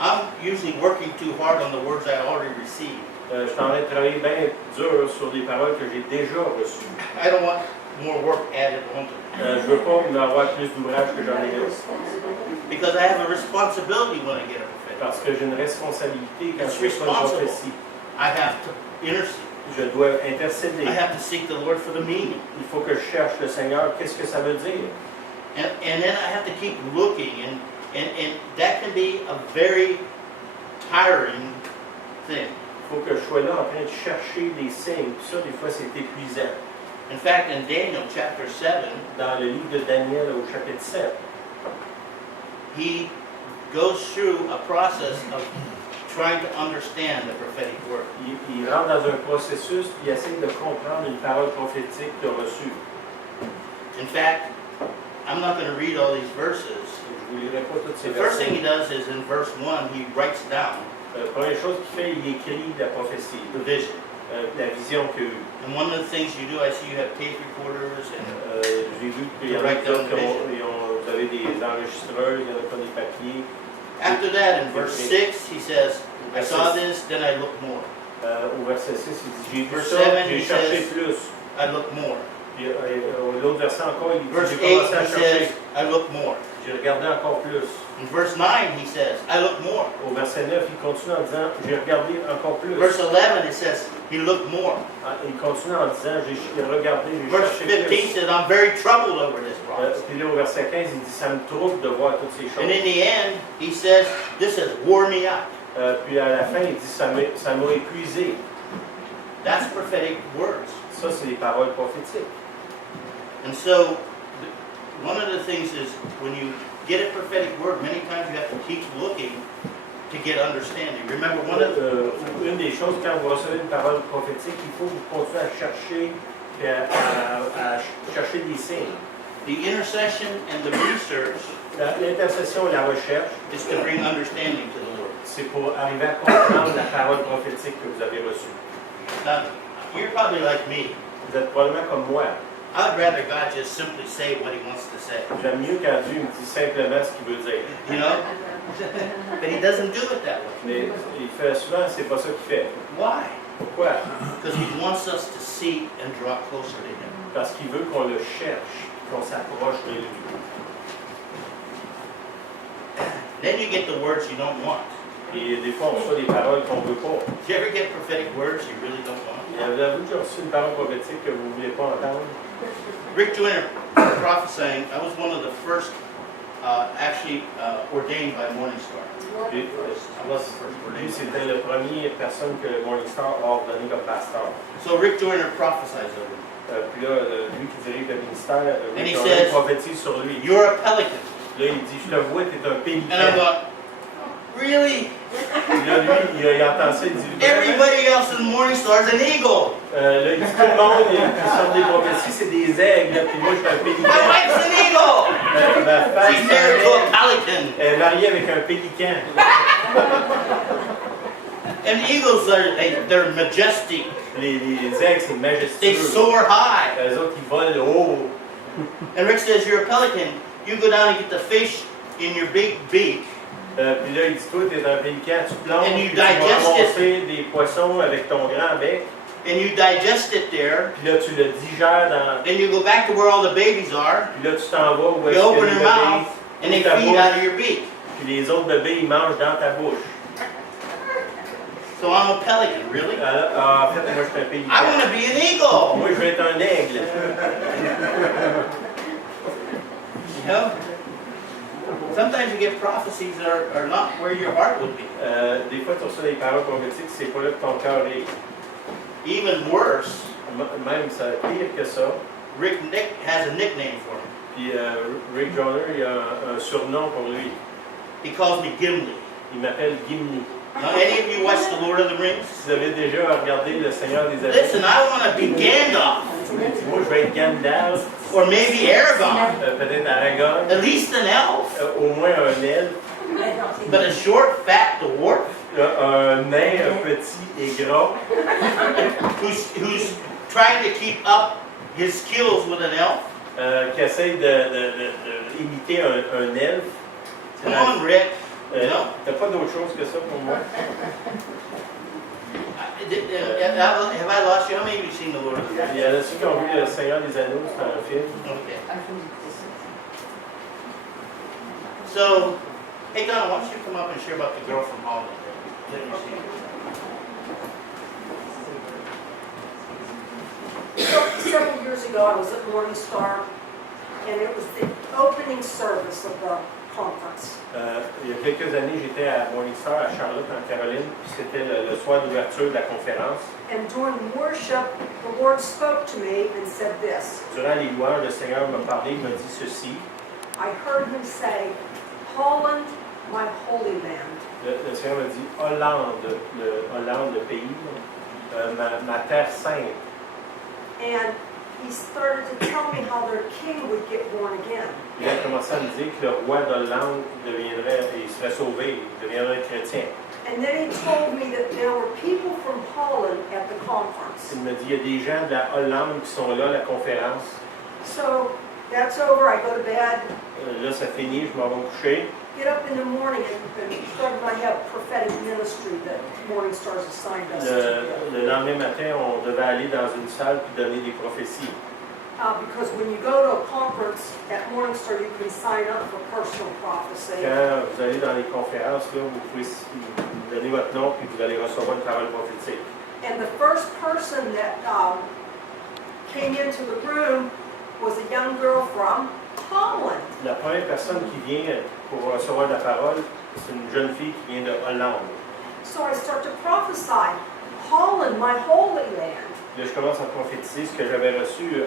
I'm usually working too hard on the words I already received. Je suis en train de travailler bien dur sur des paroles que j'ai déjà reçues. I don't want more work added onto it. Je ne veux pas avoir plus d'ouvrages que j'en ai là. Because I have a responsibility when I get a prophetic. Parce que j'ai une responsabilité quand It's je reçois une responsible. prophétie. I have to intercede. Je dois intercéder. I have to seek the Lord for the meaning. Il faut que je cherche le Seigneur, qu'est-ce que ça veut dire? And then I have to keep looking, and that can be a very tiring thing. Il faut que je sois là en train de chercher des signes. Puis ça, des fois, c'est épuisant. In fact, in Daniel chapter 7, Dans le livre de Daniel, au chapitre 7, he goes through a process of trying to understand the prophetic word. il rentre dans un processus puis il essaie de comprendre une parole prophétique qu'il a reçue. In fact, I'm not going to read all these verses. Je ne vous lirai pas toutes ces The first thing versets. he does is in verse 1, he writes down La première chose qu'il fait, il écrit la prophétie, the vision. la vision qu'il a eue. And one of the things you do, I see you have tape recorders, and J'ai vu qu'il y en a qui vous avez des enregistreurs, il y en a pas des papiers. after that, in verse 6, he says, I saw this, then I looked more. Au verset 6, il dit, j'ai vu Verse ça, 7, j'ai he cherché says- plus. I looked more. Puis l'autre verset encore, il Verse dit, 8, j'ai commencé à he chercher. says, I looked more. J'ai regardé encore plus. In verse 9, he says, I looked more. Au verset 9, il continue en disant, j'ai regardé encore plus. Verse 11, it says, he looked more. Il continue en disant, j'ai regardé, j'ai Verse cherché 15 plus. says, I'm very troubled over this prophecy. Puis là, au verset 15, il dit, ça me trouble de voir toutes ces And choses. in the end, he says, this has wore me out. Puis à la fin, il dit, ça m'a épuisé. That's prophetic words. Ça, c'est des paroles prophétiques. And so, one of the things is when you get a prophetic word, many times you have to keep looking to get understanding. Remember, one of the, Une des choses, quand vous recevez une parole prophétique, il faut que vous continuez à chercher, puis à chercher des signes. the intercession and the research L'intercession et la recherche, is to bring understanding to the word. c'est pour arriver à comprendre la parole prophétique que vous avez reçue. Now, you're probably like me. Vous êtes probablement comme moi. I would rather God just simply say what He wants to say. J'aime mieux quand Dieu me dit simplement ce qu'il veut dire. You know? But He doesn't do it that way. Mais il fait souvent, c'est pas ça qu'il fait. Why? Pourquoi? Because He wants us to seek and draw closer to Him. Parce qu'il veut qu'on le cherche, qu'on s'approche de lui. Then you get the words you don't want. Et des fois, on reçoit des paroles qu'on ne veut pas. Did you ever get prophetic words you really don't want? Avez-vous déjà reçu une parole prophétique que vous ne voulez pas entendre? Rick Joyner prophesying, I was one of the first ordained by Morningstar. Puis, I was the first lui, ordained. c'était la première personne que Morningstar a ordonné comme pasteur. So Rick Joyner prophesies over me. Puis là, lui qui dirige le ministère, And he il says, prophétise sur lui. You're a pelican. Là, il dit, je te vois, tu es un And I pélican. thought, really? Puis là, lui, il entend ça, il dit, vraiment? Everybody else in Morningstar is an eagle. Là, il dit, tout le monde qui sort des prophéties, c'est des aigles, là, puis moi, je suis un My pélican. wife's an eagle. Ma femme, She's c'est un married to a aigle. pelican. Elle est mariée avec un pélican. And eagles they're majestic. Les aigles, c'est They majestueux. soar high. Les autres, ils volent haut. And Rick says, you're a pelican. You go down and get the fish in your big beak. Puis là, il dit, toi, t'es un pélican, tu plonges, And you puis tu vas digest ramasser des poissons avec ton grand bec. And you digest it there. Puis là, tu le digères dans... Then you go back to where all the babies are. Puis là, tu t'en vas où You est-ce que open les your bébés... mouth and they ta feed bouche, out of your beak. puis les autres bébés, ils mangent dans ta bouche. So I'm a pelican, really? En fait, moi, je suis un pélican. I want to be an eagle. Moi, je vais être un aigle. You know? Sometimes you get prophecies that are not where your heart would be. Des fois, tu reçois des paroles prophétiques, c'est pas là que ton cœur est. Even worse, Même, ça pire que ça. Rick Nick has a nickname for him. Puis Rick Joyner, il a un surnom pour lui. He calls me Gimli. Il m'appelle Gimli. Now, any of you watch The Lord of the Rings? Si vous avez déjà regardé Le Seigneur des Anneaux, Listen, I want to be Gandalf. moi, je vais être Gandalf, Or maybe Aragorn. peut-être Aragorn, At least an elf. au moins un elfe, But a short, fat dwarf un nain, un petit et gras, who's trying to keep up his skills with an elf. qui essaye d'imiter un elfe. Come on, Rick. T'as pas d'autre chose que ça pour moi? Have I lost you? How many of you seen The Lord of the Rings? Il y en a ceux qui ont vu Le Seigneur des Anneaux, c'est un film. Okay. So, hey Donna, why don't you come up and share about the girl from Holland? Let me see. Several years ago, I was at Morningstar, and it was the opening service of the conference. Il y a quelques années, j'étais à Morningstar, à Charlotte, en Caroline, puis c'était le soir d'ouverture de la conférence. And during worship, the Lord spoke to me and said this. Durant les louanges, le Seigneur m'a parlé, il m'a dit ceci. I heard him say, Holland, my holy land. Le Seigneur m'a dit, Hollande, le pays, ma terre sainte. And he started to tell me how their king would get born again. Il a commencé à me dire que le roi d'Hollande deviendrait, il serait sauvé, il deviendrait chrétien. And then he told me that there were people from Holland at the conference. Il m'a dit, il y a des gens de la Hollande qui sont là à la conférence. So that's over, I go to bed, Là, ça finit, je m'en vais me coucher. get up in the morning, and I have prophetic ministry that Morningstar's assigned us to do. Le lendemain matin, on devait aller dans une salle puis donner des prophéties. Because when you go to a conference at Morningstar, you can sign up for personal prophecy. Quand vous allez dans les conférences, là, vous pouvez donner votre nom puis vous allez recevoir une parole prophétique. And the first person that came into the room was a young girl from Holland. La première personne qui vient pour recevoir la parole, c'est une jeune fille qui vient de Hollande. So I start to prophesy. Holland, my Holy Land. Là, je commence à prophétiser ce que j'avais reçu,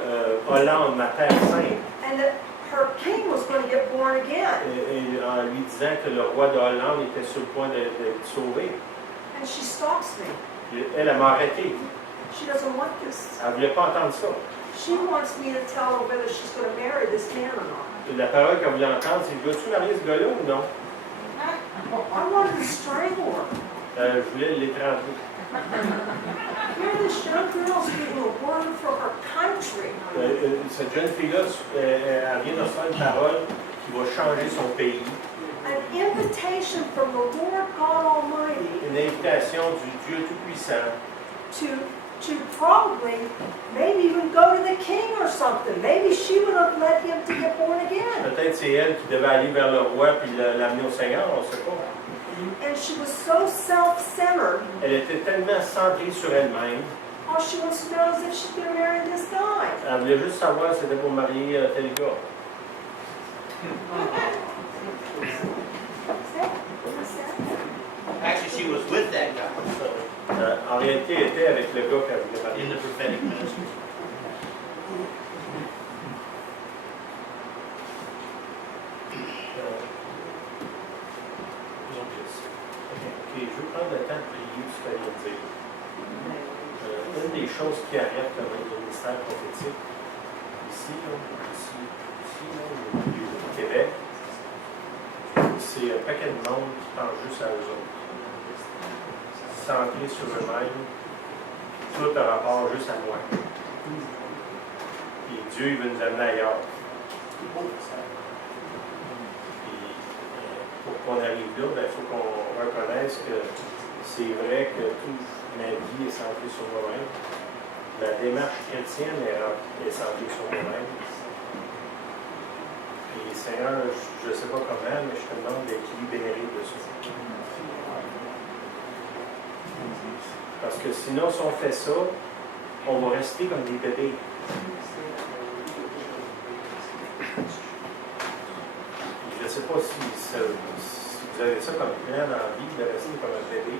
Hollande, ma terre sainte, And that her king was going to get born again. et en lui disant que le roi de Hollande était sur le point d'être sauvé. And she stops me. Elle m'a arrêté. She doesn't want this. Elle ne voulait pas entendre ça. She wants me to tell her whether she's going to marry this man or not. La parole qu'elle voulait entendre, c'est: veux-tu marier ce gars-là ou non? I wanted to strangle her. Je voulais l'étrangler. Here this young girl's giving a word for her country. Cette jeune fille-là, elle vient de recevoir une parole qui va changer son pays. An invitation from the Lord God Almighty Une invitation du Dieu Tout-Puissant to probably maybe even go to the king or something. Maybe she would have led him to get born again. Peut-être c'est elle qui devait aller vers le roi puis l'amener au Seigneur, on ne sait pas. And she was so self-centered. Elle était tellement centrée sur elle-même. All she wants to know is if she's going to marry this guy. Elle voulait juste savoir si c'était pour marier tel gars. Actually, she was with that guy, so En réalité, elle était avec le gars qu'elle voulait marier. in the prophetic ministry. Ok, je veux prendre le temps de prier ce que je viens de dire. Une des choses qui arrête le ministère prophétique, ici, au Québec, c'est un paquet de monde qui pense juste à eux autres. Centré sur eux-mêmes, tout par rapport juste à moi. Et Dieu, il veut nous amener ailleurs. Pour qu'on arrive là, il faut qu'on reconnaisse que c'est vrai que toute ma vie est centrée sur moi-même. La démarche chrétienne est centrée sur moi-même. Et Seigneur, je ne sais pas comment, mais je te demande d'être libéré de ça. Parce que sinon, si on fait ça, on va rester comme des bébés. Je ne sais pas si vous avez ça comme plan dans la vie, de rester comme un bébé.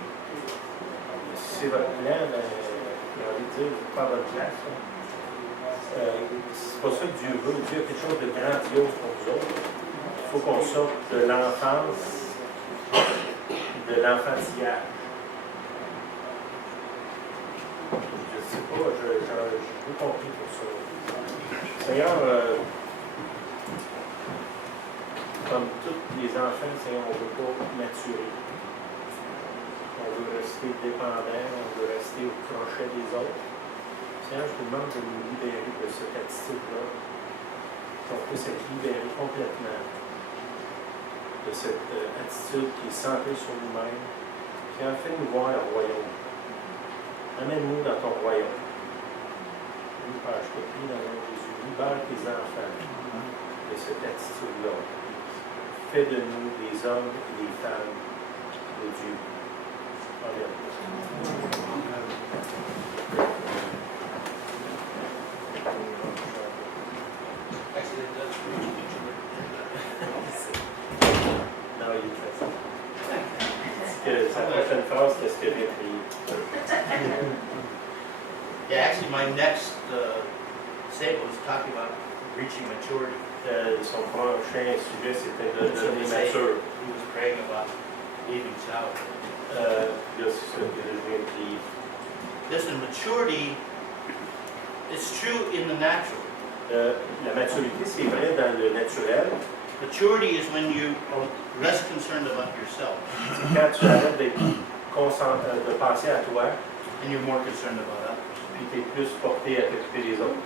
Si c'est votre plan, j'ai envie de dire, vous n'êtes pas à votre place. C'est pas ça que Dieu veut. Dieu a quelque chose de grandiose pour nous autres. Il faut qu'on sorte de l'enfance, de l'enfantillage. Je ne sais pas, j'ai tout compris pour ça. Seigneur, comme tous les enfants, Seigneur, on ne veut pas maturer. On veut rester dépendant, on veut rester au crochet des autres. Seigneur, je te demande de nous libérer de cette attitude-là, qu'on puisse être libérés complètement de cette attitude qui est centrée sur nous-mêmes, qui en fait nous voir le royaume. Amène-nous dans ton royaume. Oui, Père, je te prie dans le nom de Jésus, libère tes enfants de cette attitude-là. Fais de nous des hommes et des femmes de Dieu. Amen. Non, il est facile. Sa prochaine phrase, c'est ce que j'ai prié. Yeah, actually, my next statement was talking about reaching maturity. Son prochain sujet, c'était de So devenir he said- mature. He was praying about leaving south. Là, c'est ça que je viens de prier. Listen, maturity is true in the natural. La maturité, c'est vrai dans le naturel. Maturity is when you are less concerned about yourself C'est quand tu arrêtes d'être de penser à toi, and you're more concerned about others. puis tu es plus porté à t'occuper des autres.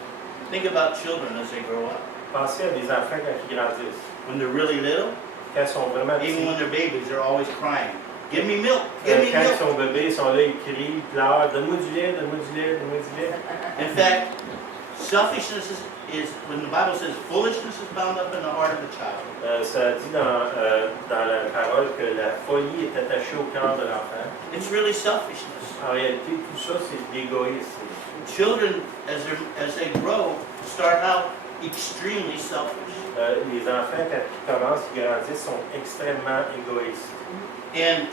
Think about children as they grow up. Pensez à des enfants quand ils grandissent. When they're really little, Quand ils sont vraiment petits, even when they're babies, they're always crying. Give me milk, give me quand ils milk. sont bébés, ils sont là, ils crient, ils pleurent, donne-moi du lait, donne-moi du lait, donne-moi du lait. In fact, selfishness is when the Bible says foolishness is bound up in the heart of a child. Ça dit dans la parole que la folie est attachée au cœur de l'enfant. It's really selfishness. En réalité, tout ça, c'est de l'égoïsme. Children, as they grow, start out extremely selfish. Les enfants, quand ils commencent, ils grandissent, sont extrêmement égoïstes. And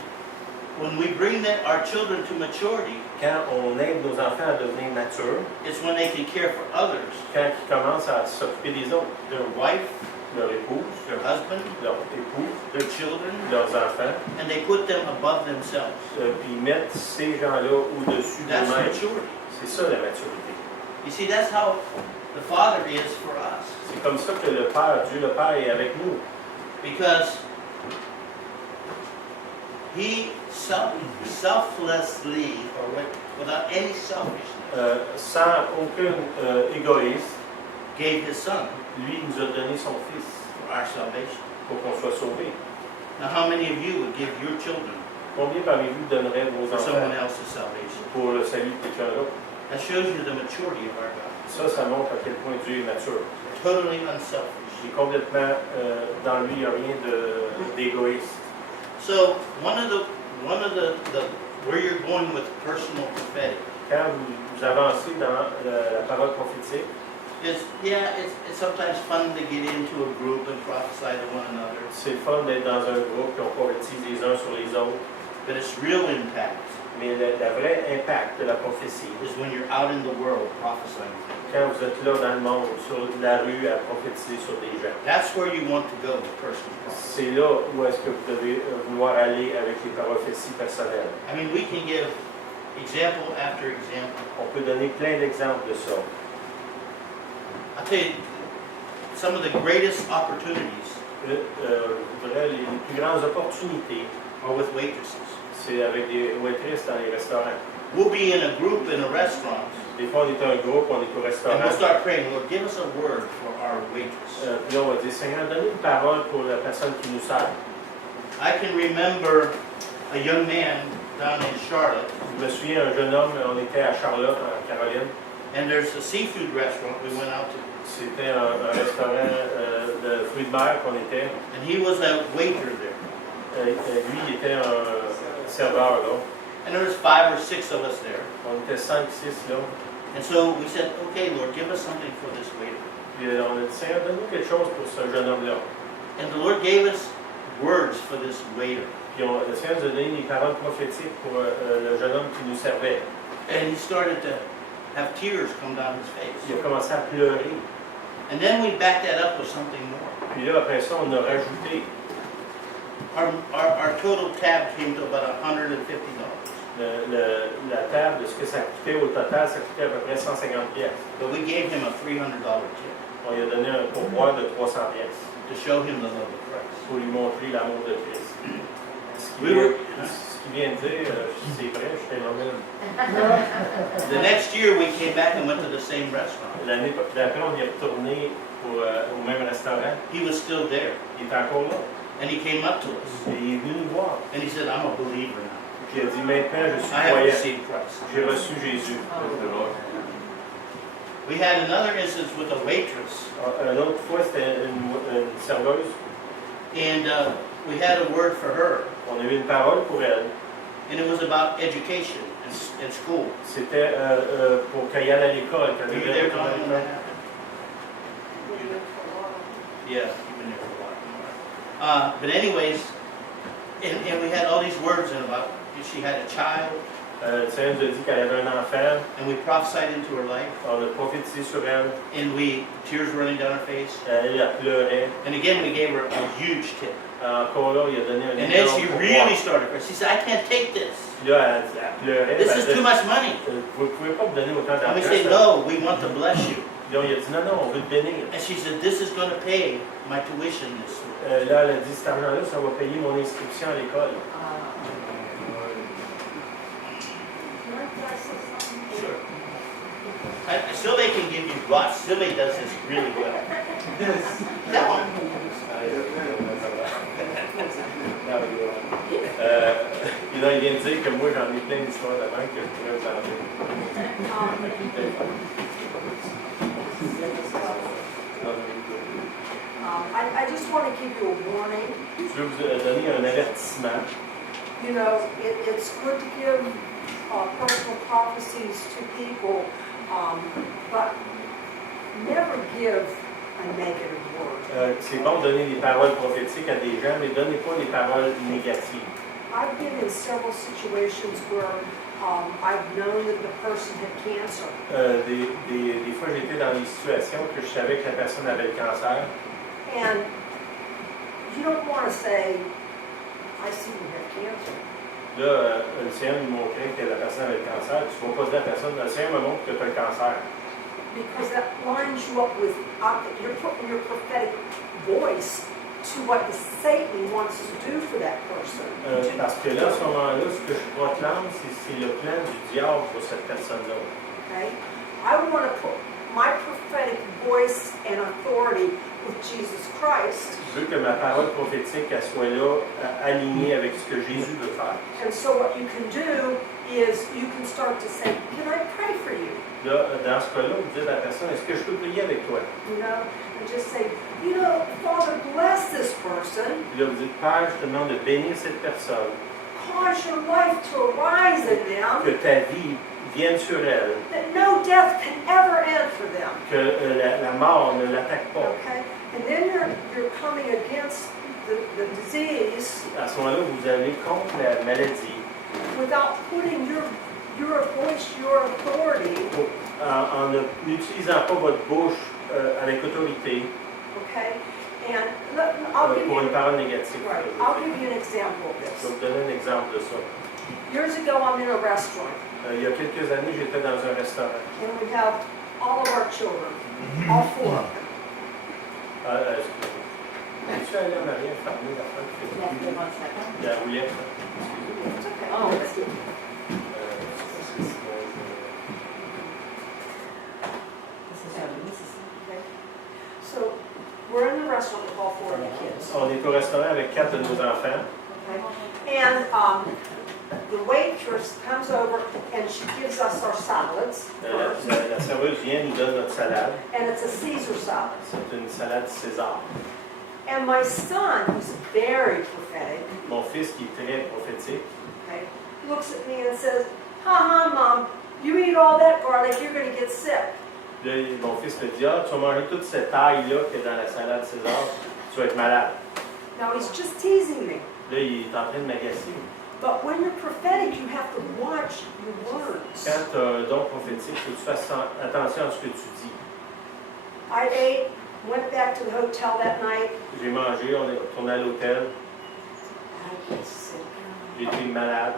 when we bring our children to maturity, Quand on aide nos enfants à devenir matures, it's when they can care for others, quand ils commencent à s'occuper des autres, their wife, leur épouse, their husband, leur épouse, their children, leurs enfants, and they put them above themselves. puis ils mettent ces gens-là au-dessus That's d'eux-mêmes. maturity. C'est ça la maturité. You see, that's how the Father is for us. C'est comme ça que le Père, Dieu le Père est avec nous. Because He selflessly, or without any selfishness, Sans aucun égoïsme, gave His Son lui nous a donné son Fils for our salvation. pour qu'on soit sauvés. Now, how many of you would give your children Combien parmi vous donneraient vos for someone enfants else's salvation? pour le salut de quelqu'un d'autre? That shows you the maturity of our God. Ça montre à quel point Dieu est mature. Totally unselfish. Il est complètement, dans lui, il n'y a rien d'égoïste. So one of the where you're going with personal prophetic Quand vous avancez dans la parole prophétique, is it's sometimes fun to get into a group and prophesy to one another, c'est le fun d'être dans un groupe qui on prophétise les uns sur les autres. but its real impact Mais le vrai impact de la prophétie, is when you're out in the world prophesying. quand vous êtes là dans le monde, sur la rue, à prophétiser sur des gens. That's where you want to go with personal prophecy. C'est là où est-ce que vous devez vouloir aller avec les prophéties personnelles. I mean, we can give example after example. On peut donner plein d'exemples de ça. I'll tell you, some of the greatest opportunities Je dirais, les plus grandes opportunités, are with waitresses. c'est avec des waitresses dans les restaurants. We'll be in a group in a restaurant, Des fois, on est un groupe, on est au and restaurant. we'll start praying, Lord, give us a word for our waitress. Puis là, on va dire, Seigneur, donne une parole pour la personne qui nous sert. I can remember a young man down in Charlotte, Je me souviens, un jeune homme, on était à Charlotte, en Caroline. and there's a seafood restaurant we went out to, C'était un restaurant de fruits de mer qu'on était. and he was a waiter there. Lui, il était un serveur, là. And there was 5 or 6 of us there. On était 5, 6, là. And so we said, okay, Lord, give us something for this waiter. Puis on a dit, Seigneur, donne-nous quelque chose pour ce jeune homme-là. And the Lord gave us words for this waiter. Puis le Seigneur nous a donné des paroles prophétiques pour le jeune homme qui nous servait. And he started to have tears come down his Il face. a commencé à pleurer. And then we backed that up with something more. Puis là, après ça, on a rajouté Our total tab came to about $150. la table de ce que ça coûtait au total, ça coûtait à peu près 150 pièces. But we gave him a $300 tip On lui a donné un pourboire de 300 pièces to show him the love of Christ. pour lui montrer l'amour de Christ. Ce Oui, oui. qu'il vient de dire, c'est vrai, je suis énorme. The next year we came back and went to the same restaurant. L'année d'après, on y est retourné au même restaurant. He was still there. Il était encore là. And he came up to us. Et il est venu nous voir. And he said, I'm a believer now. Puis il a dit, maintenant, je suis I have croyant. received Christ. J'ai reçu Jésus. We had another instance with a waitress. Une autre fois, c'était une serveuse. And we had a word for her. On a eu une parole pour elle. And it was about education and school. C'était pour qu'elle y aille à l'école. Were you there, Tom, when that happened? Yeah, you've been there for a while. But anyways, and we had all these words in about, she had a child, Le Seigneur nous a dit qu'elle avait un enfant. and we prophesied into her life, On a prophétisé sur elle. and tears running down her face. Elle a pleuré. And again, we gave her a huge tip. Encore là, il a donné un And then she énorme really pourboire. started crying. She said, I can't take this. Puis là, elle pleurait. This Elle is disait, too much money. Vous ne pouvez pas me donner autant And we d'argent. say, no, we want to bless you. Puis là, il a dit, non, non, on veut te bénir. And she said, this is going to pay my tuition this week. Là, elle a dit, cet argent-là, ça va payer mon inscription à l'école. Sure. Sylvie can give you lots. Sylvie does this really well. That one. Il vient de dire que moi, j'en ai plein d'histoires d'avant que je pourrais vous en dire. I just want to give you a warning. Je veux vous donner un avertissement. You know, it's good to give personal prophecies to people, but never give a negative word. C'est bon de donner des paroles prophétiques à des gens, mais donnez pas des paroles négatives. I've been in several situations where I've known that the person had cancer. Des fois, j'étais dans des situations que je savais que la personne avait le cancer. And you don't want to say, I see you have cancer. Là, le Seigneur nous montrait que la personne avait le cancer. Tu vas pas dire à la personne, le Seigneur me montre que tu as le cancer. Because that lines you up with, you're putting your prophetic voice to what the Satan wants to do for that person. Parce que là, à ce moment-là, ce que je proclame, c'est le plan du diable pour cette personne-là. Okay? I want to put my prophetic voice and authority with Jesus Christ. Je veux que ma parole prophétique elle soit là, alignée avec ce que Jésus veut faire. And so what you can do is you can start to say, can I pray for you? Là, dans ce cas-là, vous dites à la personne, est-ce que je peux prier avec toi? You know, and just say, you know, Father, bless this person. Puis là, vous dites, Père, je te demande de bénir cette personne, Cause your life to arise in them. que ta vie vienne sur elle, That no death can ever enter them. que la mort ne l'attaque pas. Okay? And then you're coming against the disease À ce moment-là, vous allez contre la maladie without putting your voice, your authority, en n'utilisant pas votre bouche avec autorité okay? And I'll give pour you une parole négative. right. I'll give you an example of Je vais this. vous donner un exemple de ça. Years ago, I'm in a restaurant, Il y a quelques années, j'étais dans un restaurant. and we have all of our children, all four of them. Excusez-moi. Es-tu allé en arrière fermer la femme qui fait la roulette? Excusez-moi. It's okay. Oh, that's good. Okay. So we're in the restaurant with all four of the kids. On est au restaurant avec 4 de nos enfants. Okay. And the waitress comes over and she gives us our salads first. La serveuse vient, nous donne notre salade. And it's a Caesar salad. C'est une salade César. And my son, who's very prophetic, Mon fils, qui est très prophétique, okay, looks at me and says, ha, Mom, you eat all that garlic, you're going to get sick. là, mon fils me dit, ah, tu vas manger toute cette ail-là qui est dans la salade César, tu vas être malade. Now he's just teasing me. Là, il est en train de m'agacer. But when you're prophetic, you have to watch your words. Quand tu as un don prophétique, il faut que tu fasses attention à ce que tu dis. I ate, went back to the hotel that night. J'ai mangé, on est retourné à l'hôtel, I get sick. j'ai été malade.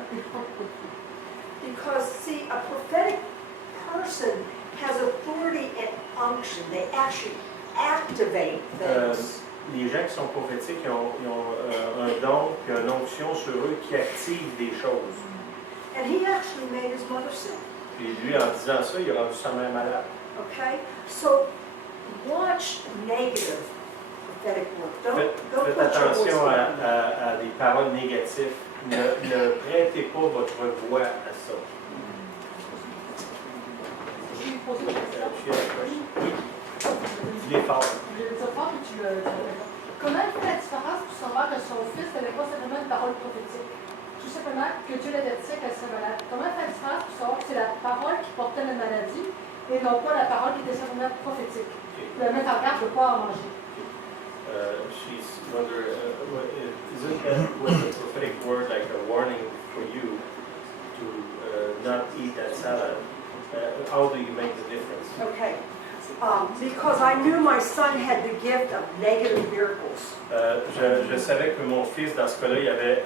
Because, see, a prophetic person has authority and unction. They actually activate things. Les gens qui sont prophétiques, ils ont un don et une onction sur eux qui active des choses. And he actually made his mother sick. Et lui, en disant ça, il a rendu sa mère malade. Okay? So, watch negative prophetic work. Don't Faites put your voice attention down. à des paroles négatives. Ne prêtez pas votre voix à ça. Je vais vous poser une question. Oui. Dis-les fort. Je vais dire fort que tu le. Comment il fait la différence pour savoir que son fils n'avait pas simplement une parole prophétique? Tout simplement que Dieu l'avertissait qu'elle serait malade. Comment il fait la différence pour savoir que c'est la parole qui portait la maladie et non pas la parole qui était simplement prophétique? De la mettre en garde de ne pas en manger. She's wonder, isn't that was a prophetic word like a warning for you to not eat that salad? How do you make the difference? Okay. Because I knew my son had the gift of negative miracles. Je savais que mon fils, dans ce cas-là, il avait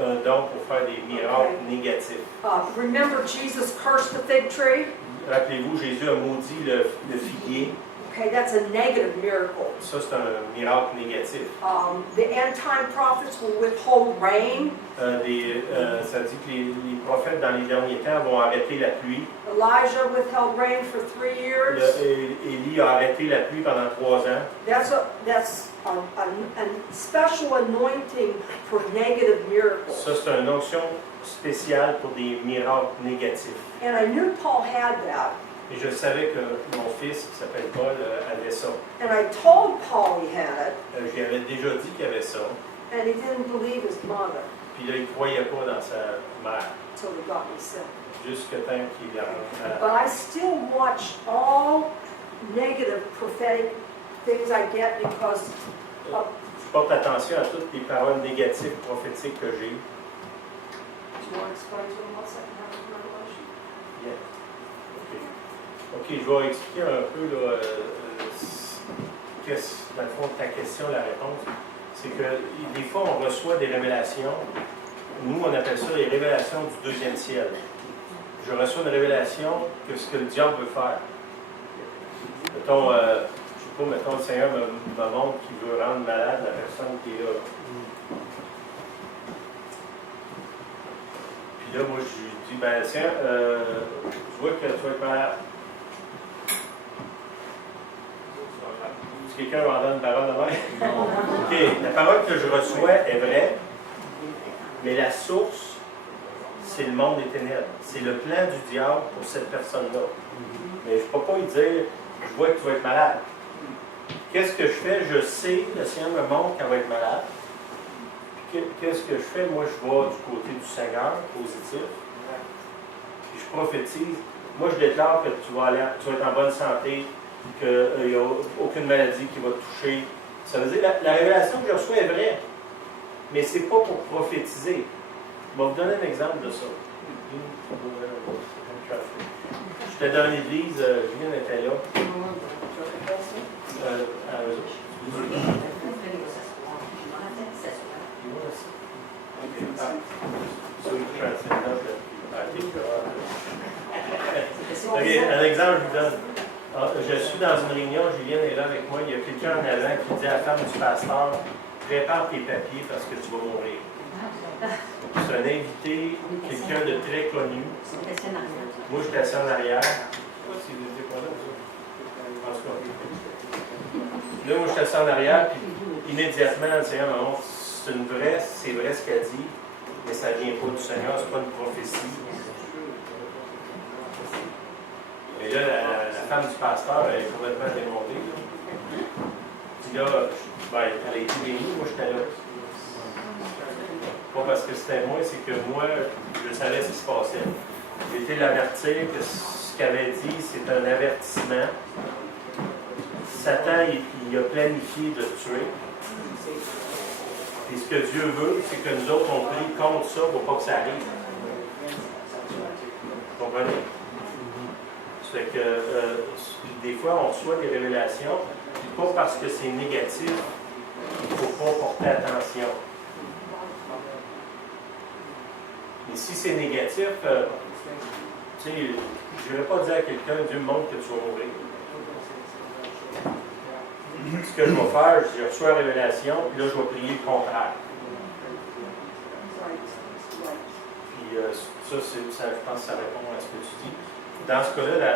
un don pour faire des miracles négatifs. Remember Jesus cursed the fig tree? Rappelez-vous, Jésus a maudit le figuier. Okay, that's a negative miracle. Ça, c'est un miracle négatif. The end-time prophets will withhold rain. Ça dit que les prophètes, dans les derniers temps, vont arrêter la pluie. Elijah withheld rain for 3 years. Élie a arrêté la pluie pendant 3 ans. That's a special anointing for negative miracles. Ça, c'est une onction spéciale pour des miracles négatifs. And I knew Paul had that. Et je savais que mon fils, qui s'appelle Paul, avait ça. And I told Paul he had it, Je lui avais déjà dit qu'il avait ça. and he didn't believe his mother Puis là, il ne croyait pas dans sa mère. until he got me sick. Jusqu'à temps qu'il la rende malade. But I still watch all negative prophetic things I get because Je porte attention à toutes les paroles négatives prophétiques que j'ai. you want to explain to them what's second half of Revelation? Yeah. OK, je vais expliquer un peu, là, dans le fond, ta question, la réponse. C'est que des fois, on reçoit des révélations. Nous, on appelle ça les révélations du deuxième ciel. Je reçois une révélation que ce que le diable veut faire. Mettons, je sais pas, mettons, le Seigneur me montre qu'il veut rendre malade la personne qui est là. Puis là, moi, je lui dis, ben, Seigneur, je vois que tu vas être malade. Est-ce que quelqu'un va en donner une parole de même? OK, la parole que je reçois est vraie, mais la source, c'est le monde des ténèbres. C'est le plan du diable pour cette personne-là. Mais je ne peux pas lui dire, je vois que tu vas être malade. Qu'est-ce que je fais? Je sais, le Seigneur me montre qu'elle va être malade. Qu'est-ce que je fais? Moi, je vais du côté du Seigneur, positif. Puis je prophétise. Moi, je déclare que tu vas être en bonne santé, qu'il n'y a aucune maladie qui va te toucher. Ça veut dire que la révélation que je reçois est vraie. Mais ce n'est pas pour prophétiser. Je vais vous donner un exemple de ça. J'étais dans l'église, Julien était là. Un exemple, je vous donne. Je suis dans une réunion, Julien est là avec moi, il y a quelqu'un en avant qui dit à la femme du pasteur, prépare tes papiers parce que tu vas mourir. C'est un invité, quelqu'un de très connu. Moi, je suis assis en arrière. Je ne sais pas si vous n'étiez pas là, ça. En tout cas. Là, moi, je suis assis en arrière, puis immédiatement, le Seigneur me montre, c'est vrai ce qu'elle dit, mais ça ne vient pas du Seigneur, ce n'est pas une prophétie. Et là, la femme du pasteur, elle est complètement démontée. Puis là, elle a été bénie, moi, j'étais là. Pas parce que c'était moi, c'est que moi, je savais ce qui se passait. J'ai été l'avertir que ce qu'elle avait dit, c'est un avertissement. Satan, il a planifié de tuer. Et ce que Dieu veut, c'est que nous autres, on prie contre ça pour pas que ça arrive. Vous comprenez? Ça fait que des fois, on reçoit des révélations, puis pas parce que c'est négatif, il ne faut pas porter attention. Mais si c'est négatif, tu sais, je ne vais pas dire à quelqu'un, Dieu me montre que tu vas mourir. Ce que je vais faire, je reçois la révélation, puis là, je vais prier le contraire. Puis ça, je pense que ça répond à ce que tu dis. Dans ce cas-là,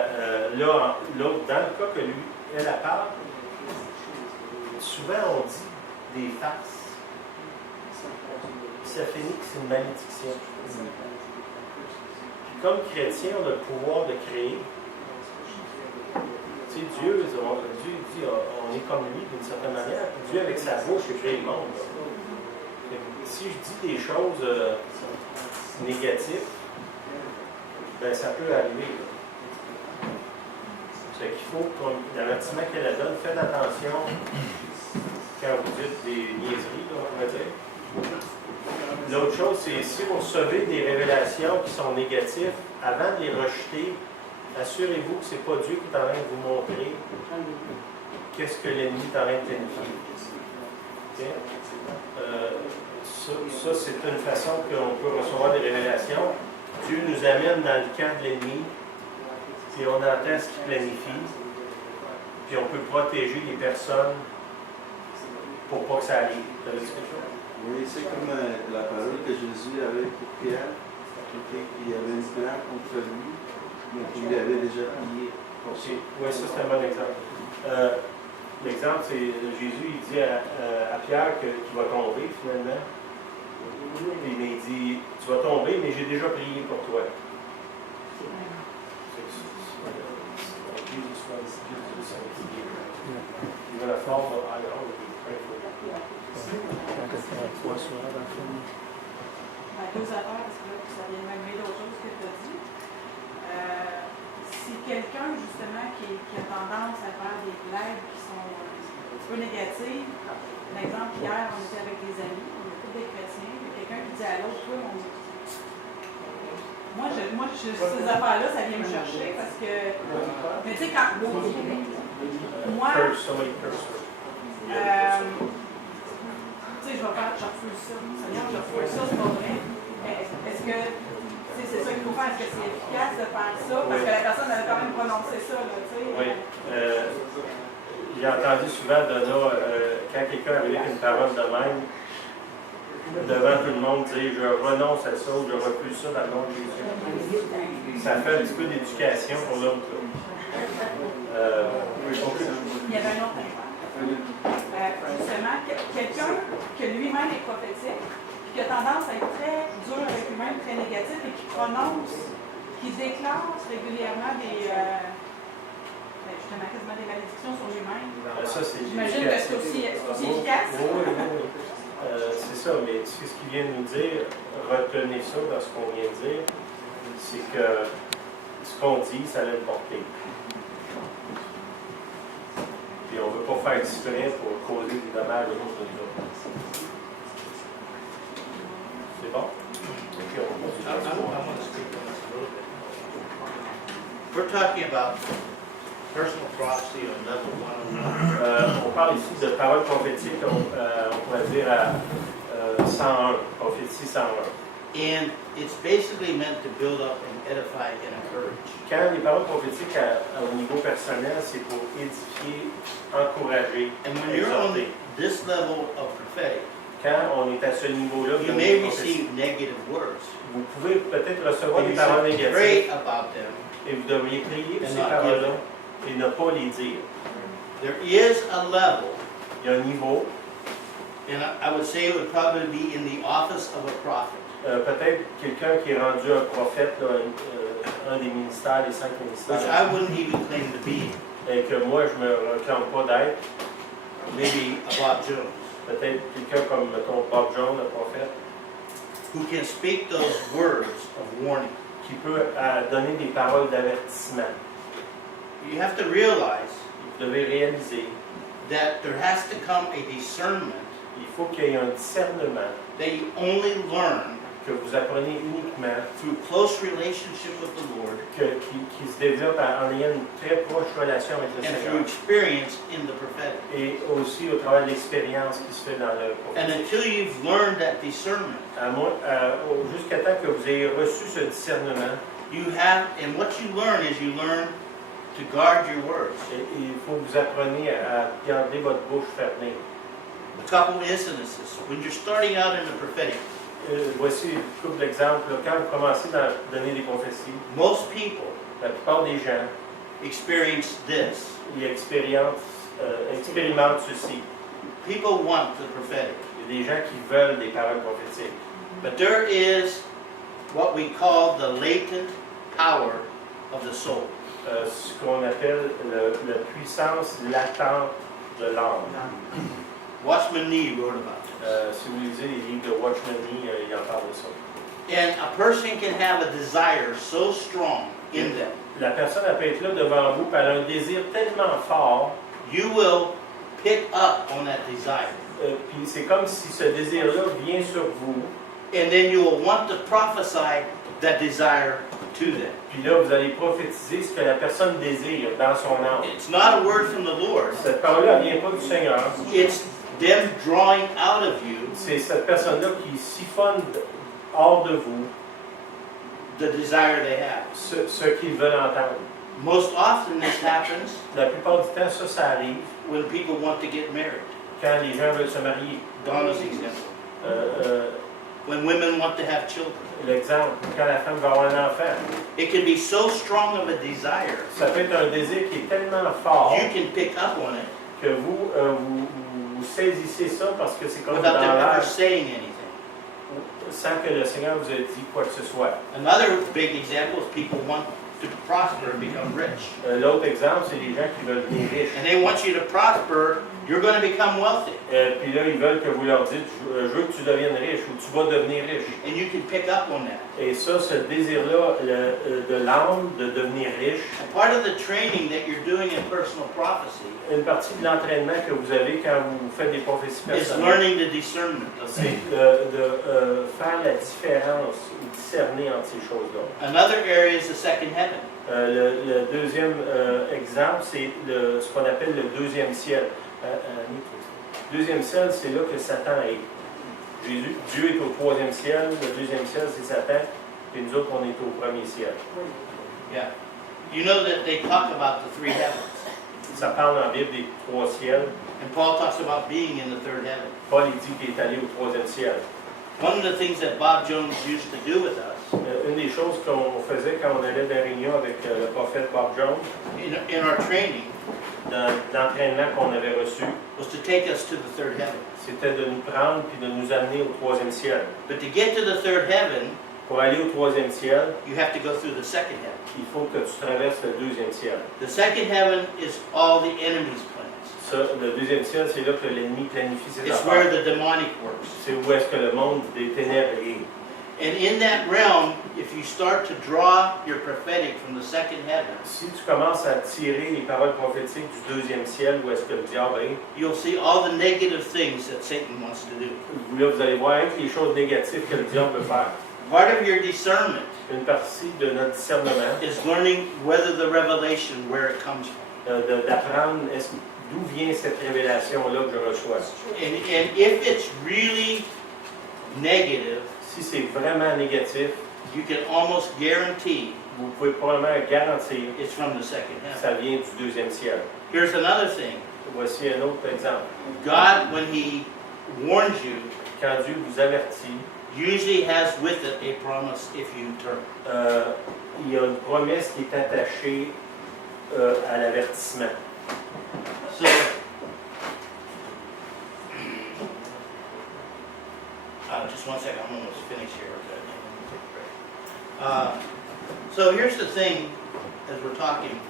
l'autre, dans le cas que lui, elle parle, souvent on dit des farces. Ça finit que c'est une malédiction. Puis comme chrétien, on a le pouvoir de créer. Tu sais, Dieu dit, on est comme lui d'une certaine manière. Puis Dieu, avec sa bouche, il crée le monde. Si je dis des choses négatives, ben ça peut arriver. C'est qu'il faut, comme l'avertissement qu'elle donne, faites attention quand vous dites des niaiseries, là, on va dire. L'autre chose, c'est si vous recevez des révélations qui sont négatives, avant de les rejeter, assurez-vous que ce n'est pas Dieu qui est en train de vous montrer qu'est-ce que l'ennemi est en train de planifier. Okay? Ça, c'est une façon qu'on peut recevoir des révélations. Dieu nous amène dans le camp de l'ennemi, puis on entend ce qu'il planifie, puis on peut protéger les personnes pour pas que ça arrive. Tu avais dit quelque chose? Oui, c'est comme la parole que Jésus avait pour Pierre, qui avait une plainte contre lui, mais qu'il avait déjà prié. Oui, ça c'est un bon exemple. L'exemple, c'est Jésus, il dit à Pierre qu'il va tomber finalement. Et il dit, tu vas tomber, mais j'ai déjà prié pour toi. Il va la forme, Deux affaires, parce que là, ça vient de m'amener d'autres choses que tu as dit. Si quelqu'un, justement, qui a tendance à faire des blagues qui sont un petit peu négatives, par exemple, hier, on était avec des amis, on était tous des chrétiens, il y a quelqu'un qui dit à l'autre, toi, mon Dieu, Ces affaires-là, ça vient me chercher parce que. Mais tu sais, quand. Moi. Somebody curse her. Tu sais, je refuse ça. Seigneur, je refuse ça, c'est pas vrai. Est-ce que c'est ça qu'il faut faire? Est-ce que c'est efficace de faire ça? Parce que la personne avait quand même prononcé ça, là, tu sais. Oui. J'ai entendu souvent, Donna, quand quelqu'un arrive avec une parole de même, devant tout le monde, dire je renonce à ça ou je refuse ça dans le nom de Jésus. Ça fait un petit peu d'éducation pour l'homme. Il y avait un autre affaire. Justement, quelqu'un que lui-même est prophétique, puis qui a tendance à être très dur avec lui-même, très négatif, et qui prononce, qui déclare régulièrement des. Justement, quasiment des malédictions sur lui-même. Ça, c'est J'imagine que c'est aussi efficace. Oui. C'est ça, mais ce qu'il vient de nous dire, retenez ça dans ce qu'on vient de dire, c'est que ce qu'on dit, ça a une portée. Puis on ne veut pas faire exprès pour causer des dommages aux autres. C'est bon? Ok, on I want to speak on this a little bit. We're talking about personal prophecy on level 109. On parle ici de paroles prophétiques, on pourrait dire à 101, prophétie 101. And it's basically meant to build up and edify and encourage. Quand les paroles prophétiques au niveau personnel, c'est pour édifier, encourager, And when you're on exhorter. this level of prophetic, Quand on est à ce niveau-là, you may receive negative words. vous pouvez peut-être recevoir And des you paroles should négatives pray about them. et vous devriez prier pour And ces not paroles-là et ne pas les dire. There is a level, Il y a un niveau, and I would say it would probably be in the office of a prophet. peut-être quelqu'un qui est rendu un prophète, là, un des ministères, des 5 Which ministères, I wouldn't even claim to be. et que moi je me réclame pas d'être. Maybe a Bob Jones, Peut-être quelqu'un comme, mettons, Bob Jones, un prophète, who can speak those words of warning. qui peut donner des paroles d'avertissement. You have to realize Vous devez réaliser, that there has to come a discernment il faut qu'il y ait un discernement that you only learn que vous apprenez uniquement, through close relationship with the Lord qui se développe en ayant une très proche relation avec le and through Seigneur. experience in the prophetic. Et aussi au travers de l'expérience qui se fait dans le And prophétique. until you've learned that discernment, Jusqu'à temps que vous ayez reçu ce discernement, you have, and what you learn is you learn to guard your words. il faut que vous appreniez à garder votre bouche fermée. A couple of incidences. When you're starting out in the prophetic, Voici une couple d'exemples. Quand vous commencez à donner des prophéties, most people la plupart des gens experience this. ils expérimentent ceci. People want the prophetic. Il y a des gens qui veulent des paroles prophétiques. But there is what we call the latent power of the soul. Ce qu'on appelle la puissance latente de l'âme. Watchman Nee wrote about it. Si vous lisez les livres de Watchman Nee, il en parle de ça. And a person can have a desire so strong in them, La personne elle peut être là devant vous, puis elle a un désir tellement fort, you will pick up on that desire. puis c'est comme si ce désir-là vient sur vous, And then you will want to prophesy that desire to them. puis là vous allez prophétiser ce que la personne désire dans son âme. It's not a word from the Lord. Cette parole-là ne vient pas du Seigneur. It's them drawing out of you C'est cette personne-là qui siphonne hors de vous the desire they have. ce qu'ils veulent entendre. Most often this happens La plupart du temps, ça arrive when people want to get married. quand les gens veulent se marier. Donna's example. When women want to have children. L'exemple, quand la femme va avoir un enfant, It can be so strong of a desire, ça peut être un désir qui est tellement fort you can pick up on it que vous saisissez ça parce que c'est comme dans without them ever l'air, saying anything. sans que le Seigneur vous ait dit quoi que ce soit. Another big example is people want to prosper and become rich. L'autre exemple, c'est les gens qui veulent devenir riches. And they want you to prosper You're going to become wealthy. Puis là, ils veulent que vous leur dites, je veux que tu deviennes riche ou tu vas devenir riche. And you can pick up on that. Et ça, ce désir-là de l'âme de devenir riche, And part of the training that you're doing in personal prophecy une partie de l'entraînement que vous avez quand vous faites des prophéties is personnelles, learning the discernment of c'est things. de faire la différence, discerner entre ces choses-là. Another area is the second heaven. Le deuxième exemple, c'est ce qu'on appelle le deuxième ciel. Deuxième ciel, c'est là que Satan est. Dieu est au troisième ciel, le deuxième ciel, c'est Satan, et nous autres, on est au premier ciel. Yeah. You know that they talk about the three heavens. Ça parle dans la Bible des trois ciels. And Paul talks about being in the third heaven. Paul, il dit qu'il est allé au troisième ciel. One of the things that Bob Jones used to do with us Une des choses qu'on faisait quand on allait dans la réunion avec le prophète Bob Jones, in our training dans l'entraînement qu'on avait reçu, was to take us to the third heaven. c'était de nous prendre puis de nous amener au troisième ciel. But to get to the third heaven, Pour aller au troisième ciel, you have to go through the second heaven. il faut que tu traverses le deuxième ciel. The second heaven is all the enemy's plans. Ça, le deuxième ciel, c'est là que l'ennemi planifie ses It's where affaires. the demonic works. C'est où est-ce que le monde des ténèbres est. And in that realm, if you start to draw your prophetic from the second heaven, Si tu commences à tirer les paroles prophétiques du deuxième ciel, où est-ce que le diable est, you'll see all the negative things that Satan wants to do. là, vous allez voir les choses négatives que le diable veut faire. Part of your discernment Une partie de notre discernement, is learning whether the revelation, where it comes from. d'apprendre d'où vient cette révélation-là que je reçois. And if it's really negative, Si c'est vraiment négatif, you can almost guarantee vous pouvez probablement garantir it's from the second que heaven. ça vient du deuxième ciel. Here's another thing. Voici un autre exemple. God, when He warns you, Quand Dieu vous avertit, usually has with it a promise if you turn. il y a une promesse qui est attachée à l'avertissement. So, just one second, I'm almost finished here. So here's the thing, as we're talking,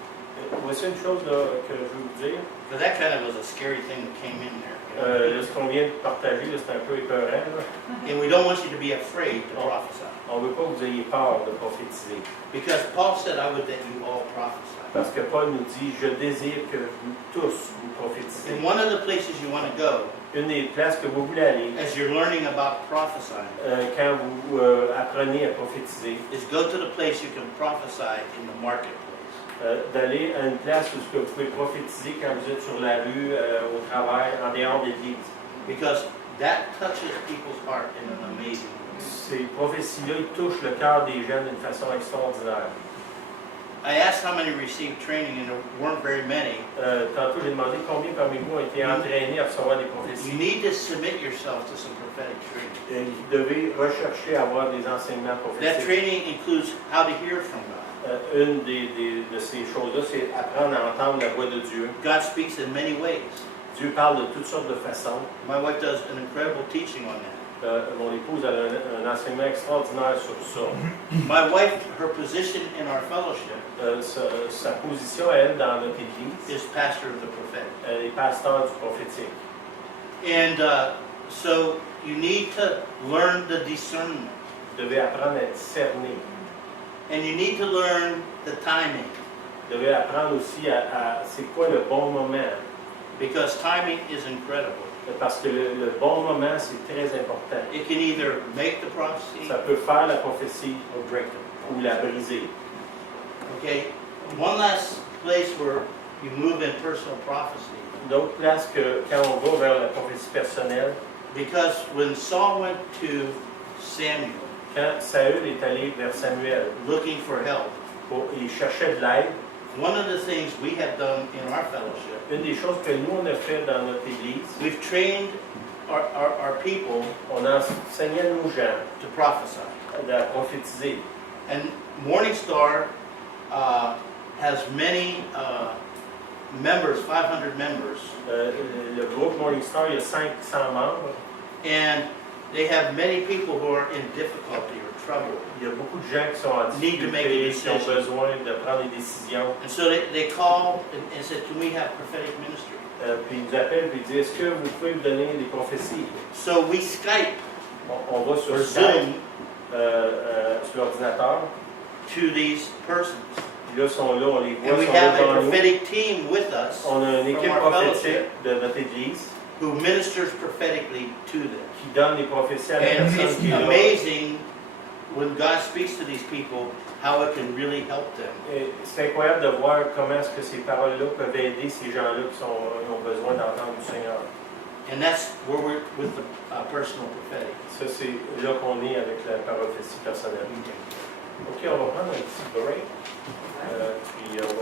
Voici une chose là, que je veux vous dire. because that kind of was a scary thing that came in there. You know? Là, ce qu'on vient de partager, là, c'est un peu épeurant. Là. And we don't want you to be afraid to prophesy. On ne veut pas que vous ayez peur de prophétiser. Because Paul said, I would that you all prophesy. Parce que Paul nous dit, je désire que vous tous vous prophétisez. And one of the places you want to go, Une des places que vous voulez aller, as you're learning about prophesying, quand vous apprenez à prophétiser, is go to the place you can prophesy in the marketplace. D'aller à une place où ce que vous pouvez prophétiser quand vous êtes sur la rue, au travail, en dehors de l'église. Because that touches people's heart in an amazing way. Ces prophéties-là, ils touchent le cœur des jeunes d'une façon extraordinaire. I asked how many received training, and there weren't very many. Tantôt, j'ai demandé combien parmi vous ont été entraînés à recevoir des You prophéties. need to submit yourself to some prophetic training. Vous devez rechercher à avoir des enseignements That prophétiques. training includes how to hear from God. Une de ces choses-là, c'est apprendre à entendre la voix de Dieu. God speaks in many ways. Dieu parle de toutes sortes de façons. My wife does an incredible teaching on that. Mon épouse a un enseignement extraordinaire sur ça. My wife, her position in our fellowship Sa position, elle, dans notre église, is pastor of the prophetic. elle est pasteur du prophétique. And so you need to learn the discernment. Vous devez apprendre à discerner. And you need to learn the timing. Vous devez apprendre aussi à c'est quoi le bon moment. Because timing is incredible. Parce que le bon moment, c'est très important. It can either make the prophecy Ça peut faire la prophétie or break them. ou la briser. Okay, one last place where you move in personal prophecy. D'autres places que quand on va vers la prophétie personnelle, Because when Saul went to Samuel quand Saül est allé vers Samuel, looking for help, il cherchait de l'aide. one of the things we have done in our fellowship, Une des choses que nous, on a fait dans notre église, we've trained our people on a enseigné à nos gens to prophesy. à prophétiser. And Morning Star has many members, 500 members, Le groupe Morning Star, il y a 500 membres. and they have many people who are in difficulty or trouble. Il y a beaucoup de gens qui sont en Need to make a difficulté, qui ont decision. besoin de prendre des décisions. And so they called and said, can we have prophetic ministry? Puis il nous appelle et il dit, est-ce que vous pouvez me donner des prophéties? So we Skype On va sur or Skype, Zoom sur l'ordinateur. to these persons. Puis là, ils sont là, on les voit, And we ils sont là have a devant nous. prophetic team with us On a une équipe from our prophétique fellowship de notre Église who ministers prophetically to them. qui donne les prophéties à la And personne it's qui est là. amazing when God speaks to these people how it can really help them. Et c'est incroyable de voir comment est-ce que ces paroles-là peuvent aider ces gens-là qui ont besoin d'entendre du Seigneur. And that's where we're with the personal prophetic. Ça, c'est là qu'on est avec la prophétie personnelle. OK, on va prendre un petit break. Puis on va